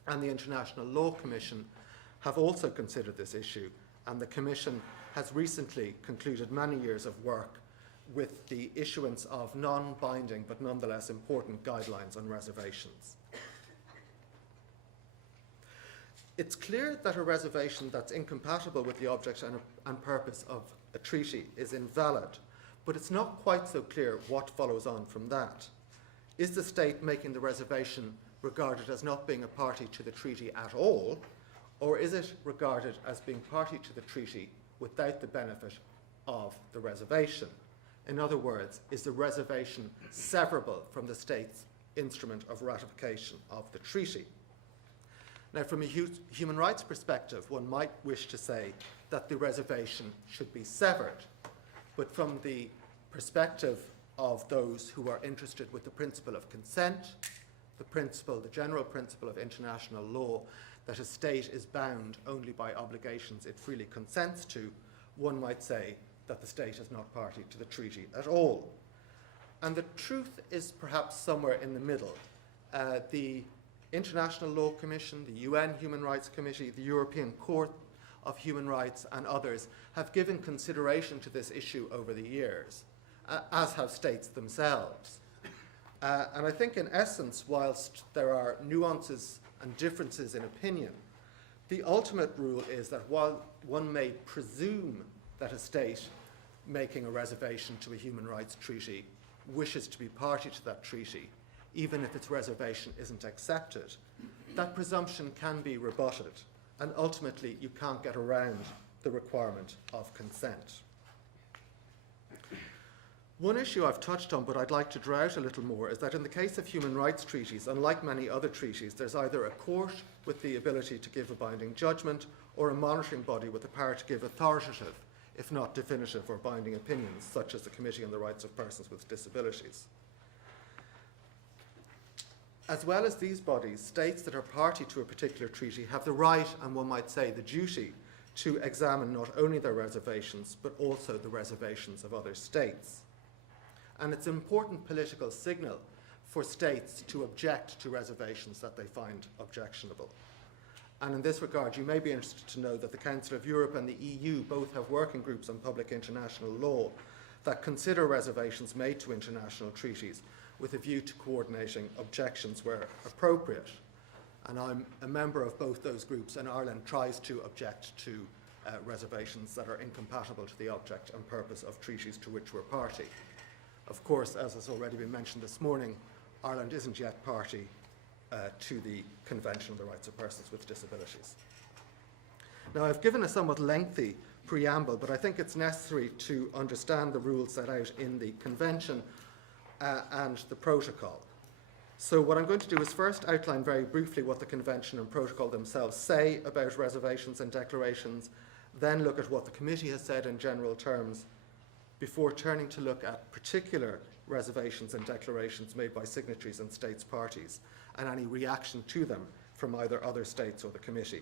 and the International Law Commission, have also considered this issue, and the Commission has recently concluded many years of work with the issuance of non-binding but nonetheless important guidelines on reservations. It's clear that a reservation that's incompatible with the object and purpose of a treaty is invalid, but it's not quite so clear what follows on from that. Is the state making the reservation regarded as not being a party to the treaty at all, or is it regarded as being party to the treaty without the benefit of the reservation? In other words, is the reservation severable from the state's instrument of ratification of the treaty? Now, from a human rights perspective, one might wish to say that the reservation should be severed, but from the perspective of those who are interested with the principle of consent, the general principle of international law, that a state is bound only by obligations it freely consents to, one might say that the state is not party to the treaty at all. And the truth is perhaps somewhere in the middle. The International Law Commission, the UN Human Rights Committee, the European Court of Human Rights and others have given consideration to this issue over the years, as have states themselves. And I think in essence, whilst there are nuances and differences in opinion, the ultimate rule is that while one may presume that a state making a reservation to a human rights treaty wishes to be party to that treaty, even if its reservation isn't accepted, that presumption can be rebutted, and ultimately you can't get around the requirement of consent. One issue I've touched on, but I'd like to draw out a little more, is that in the case of human rights treaties, unlike many other treaties, there's either a court with the ability to give a binding judgment or a monitoring body with the power to give authoritative, if not definitive or binding opinions, such as the Committee on the Rights of Persons with Disabilities. As well as these bodies, states that are party to a particular treaty have the right, and one might say the duty, to examine not only their reservations, but also the reservations of other states. And it's an important political signal for states to object to reservations that they find objectionable. And in this regard, you may be interested to know that the Council of Europe and the EU both have working groups on public international law that consider reservations made to international treaties with a view to coordinating objections where appropriate. And I'm a member of both those groups, and Ireland tries to object to reservations that are incompatible to the object and purpose of treaties to which we're party. Of course, as has already been mentioned this morning, Ireland isn't yet party to the Convention on the Rights of Persons with Disabilities. Now, I've given a somewhat lengthy preamble, but I think it's necessary to understand the rules set out in the Convention and the Protocol. So what I'm going to do is first outline very briefly what the Convention and Protocol themselves say about reservations and declarations, then look at what the committee has said in general terms, before turning to look at particular reservations and declarations made by signatories and states parties, and any reaction to them from either other states or the committee.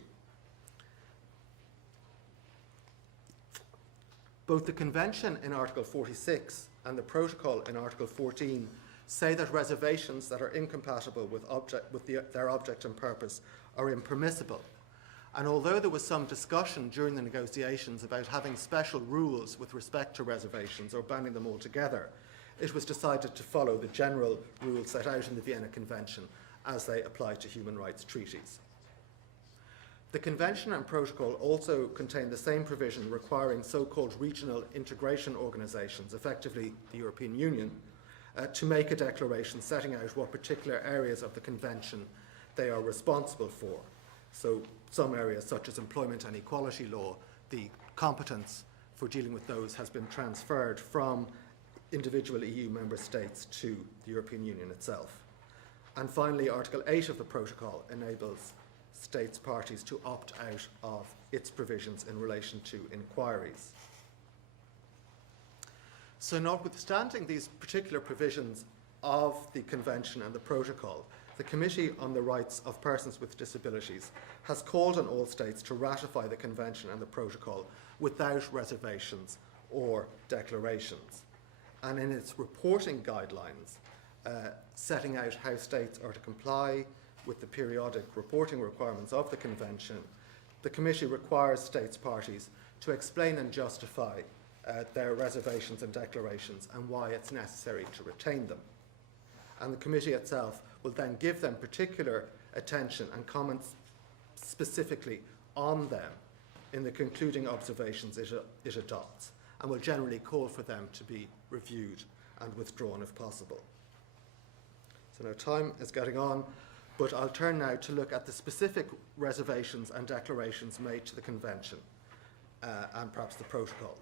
Both the Convention in Article 46 and the Protocol in Article 14 say that reservations that are incompatible with their object and purpose are impermissible. And although there was some discussion during the negotiations about having special rules with respect to reservations or banning them altogether, it was decided to follow the general rules set out in the Vienna Convention as they apply to human rights treaties. The Convention and Protocol also contain the same provision requiring so-called regional integration organisations, effectively the European Union, to make a declaration setting out what particular areas of the Convention they are responsible for. So some areas such as employment and equality law, the competence for dealing with those has been transferred from individual EU member states to the European Union itself. And finally, Article 8 of the Protocol enables states parties to opt out of its provisions in relation to inquiries. So notwithstanding these particular provisions of the Convention and the Protocol, the Committee on the Rights of Persons with Disabilities has called on all states to ratify the Convention and the Protocol without reservations or declarations. And in its reporting guidelines, setting out how states are to comply with the periodic reporting requirements of the Convention, the Committee requires states parties to explain and justify their reservations and declarations and why it's necessary to retain them. And the Committee itself will then give them particular attention and comments specifically on them in the concluding observations it adopts, and will generally call for them to be reviewed and withdrawn if possible. So now time is getting on, but I'll turn now to look at the specific reservations and declarations made to the Convention and perhaps the Protocol.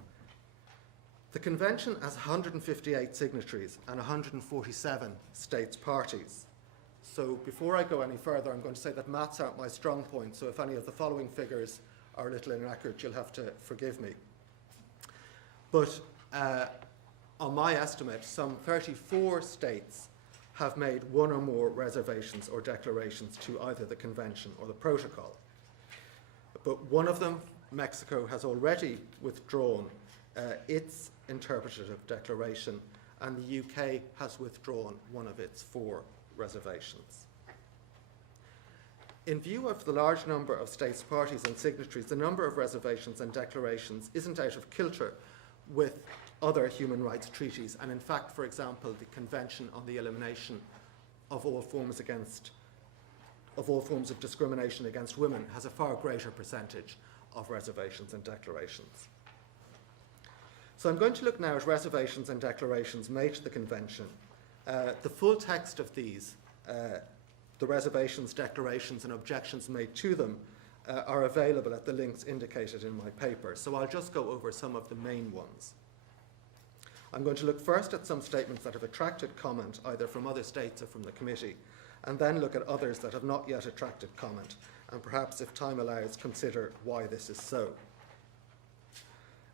The Convention has 158 signatories and 147 states parties. So before I go any further, I'm going to say that maths aren't my strong point, so if any of the following figures are a little inaccurate, you'll have to forgive me. But on my estimate, some 34 states have made one or more reservations or declarations to either the Convention or the Protocol. But one of them, Mexico, has already withdrawn its interpretative declaration, and the UK has withdrawn one of its 4 reservations. In view of the large number of states parties and signatories, the number of reservations and declarations isn't out of kilter with other human rights treaties, and in fact, for example, the Convention on the Elimination of all forms of discrimination against women has a far greater percentage of reservations and declarations. So I'm going to look now at reservations and declarations made to the Convention. The full text of these, the reservations, declarations and objections made to them, are available at the links indicated in my paper. So I'll just go over some of the main ones. I'm going to look first at some statements that have attracted comment, either from other states or from the committee, and then look at others that have not yet attracted comment, and perhaps, if time allows, consider why this is so.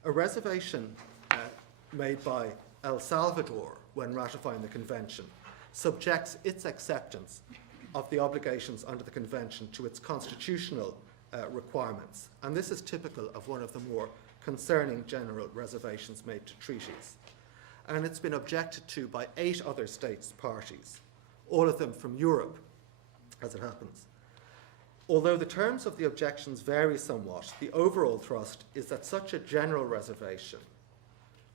A reservation made by El Salvador when ratifying the convention subjects its acceptance of the obligations under the convention to its constitutional requirements. And this is typical of one of the more concerning general reservations made to treaties. And it's been objected to by 8 other states parties, all of them from Europe, as it happens. Although the terms of the objections vary somewhat, the overall thrust is that such a general reservation,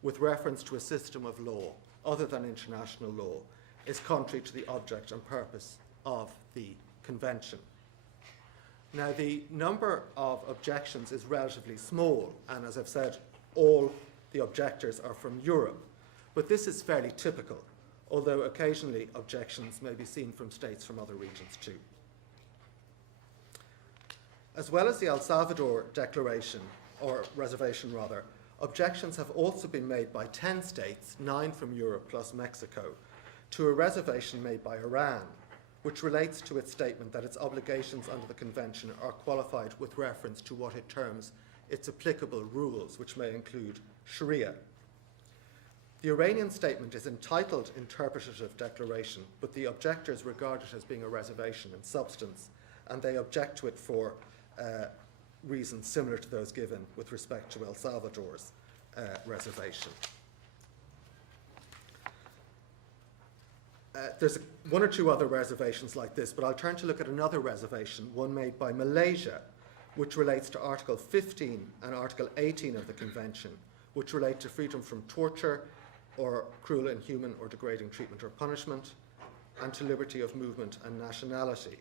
with reference to a system of law other than international law, is contrary to the object and purpose of the convention. Now, the number of objections is relatively small, and as I've said, all the objectors are from Europe. But this is fairly typical, although occasionally objections may be seen from states from other regions too. As well as the El Salvador Declaration, or reservation rather, objections have also been made by 10 states, 9 from Europe plus Mexico, to a reservation made by Iran, which relates to its statement that its obligations under the convention are qualified with reference to what it terms its applicable rules, which may include Sharia. The Iranian statement is entitled Interpretative Declaration, but the objectors regard it as being a reservation in substance, and they object to it for reasons similar to those given with respect to El Salvador's reservation. There's one or two other reservations like this, but I'll turn to look at another reservation, one made by Malaysia, which relates to Article 15 and Article 18 of the Convention, which relate to freedom from torture or cruel, inhuman, or degrading treatment or punishment, and to liberty of movement and nationality.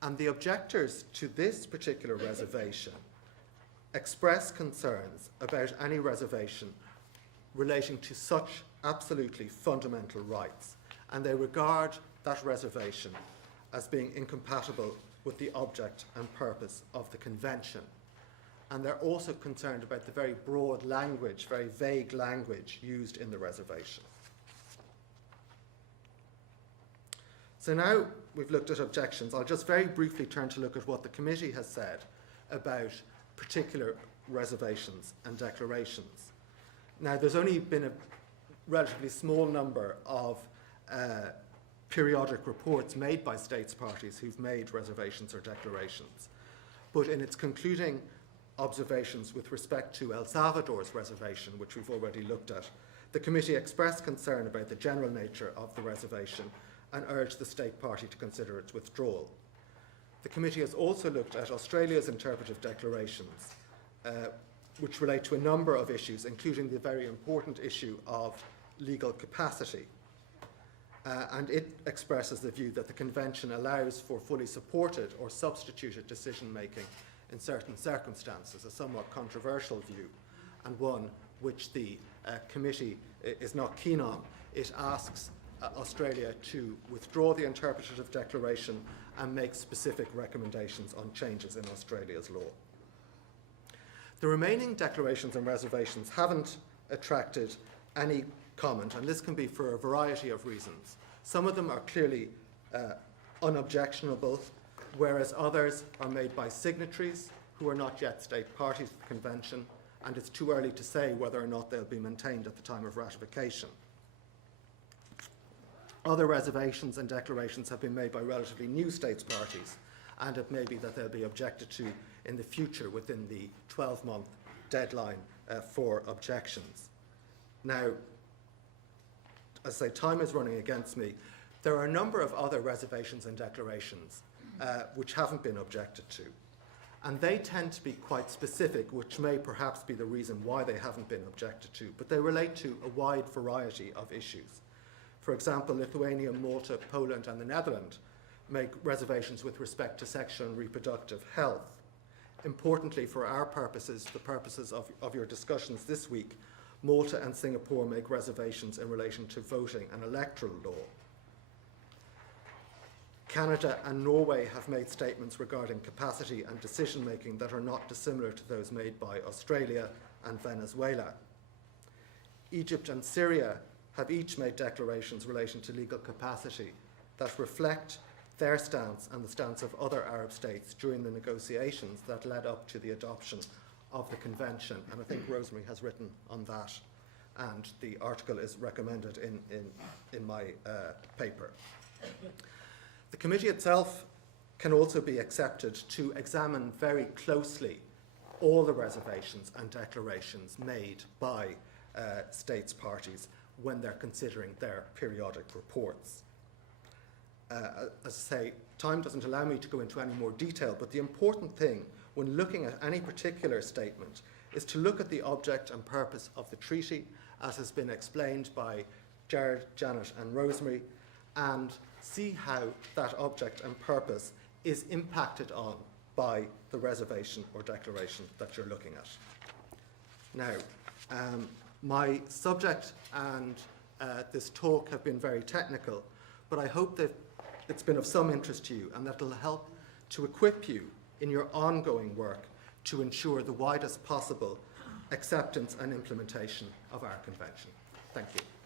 And the objectors to this particular reservation express concerns about any reservation relating to such absolutely fundamental rights, and they regard that reservation as being incompatible with the object and purpose of the convention. And they're also concerned about the very broad language, very vague language used in the reservation. So now we've looked at objections. I'll just very briefly turn to look at what the committee has said about particular reservations and declarations. Now, there's only been a relatively small number of periodic reports made by states parties who've made reservations or declarations. But in its concluding observations with respect to El Salvador's reservation, which we've already looked at, the committee expressed concern about the general nature of the reservation and urged the state party to consider its withdrawal. The committee has also looked at Australia's interpretive declarations, which relate to a number of issues, including the very important issue of legal capacity. And it expresses the view that the Convention allows for fully supported or substituted decision-making in certain circumstances, a somewhat controversial view, and one which the committee is not keen on. It asks Australia to withdraw the interpretative declaration and make specific recommendations on changes in Australia's law. The remaining declarations and reservations haven't attracted any comment, and this can be for a variety of reasons. Some of them are clearly unobjectionable, whereas others are made by signatories who are not yet state parties to the Convention, and it's too early to say whether or not they'll be maintained at the time of ratification. Other reservations and declarations have been made by relatively new states parties, and it may be that they'll be objected to in the future within the 12-month deadline for objections. Now, as I say, time is running against me. There are a number of other reservations and declarations which haven't been objected to, and they tend to be quite specific, which may perhaps be the reason why they haven't been objected to, but they relate to a wide variety of issues. For example, Lithuania, Malta, Poland, and the Netherlands make reservations with respect to sexual and reproductive health. Importantly, for our purposes, the purposes of your discussions this week, Malta and Singapore make reservations in relation to voting and electoral law. Canada and Norway have made statements regarding capacity and decision-making that are not dissimilar to those made by Australia and Venezuela. Egypt and Syria have each made declarations relating to legal capacity that reflect their stance and the stance of other Arab states during the negotiations that led up to the adoption of the convention, and I think Rosemary has written on that, and the article is recommended in my paper. The committee itself can also be accepted to examine very closely all the reservations and declarations made by states parties when they're considering their periodic reports. As I say, time doesn't allow me to go into any more detail, but the important thing when looking at any particular statement is to look at the object and purpose of the treaty, as has been explained by Gerard, Janet and Rosemary, and see how that object and purpose is impacted on by the reservation or declaration that you're looking at. Now, my subject and this talk have been very technical, but I hope that it's been of some interest to you and that it'll help to equip you in your ongoing work to ensure the widest possible acceptance and implementation of our convention. Thank you.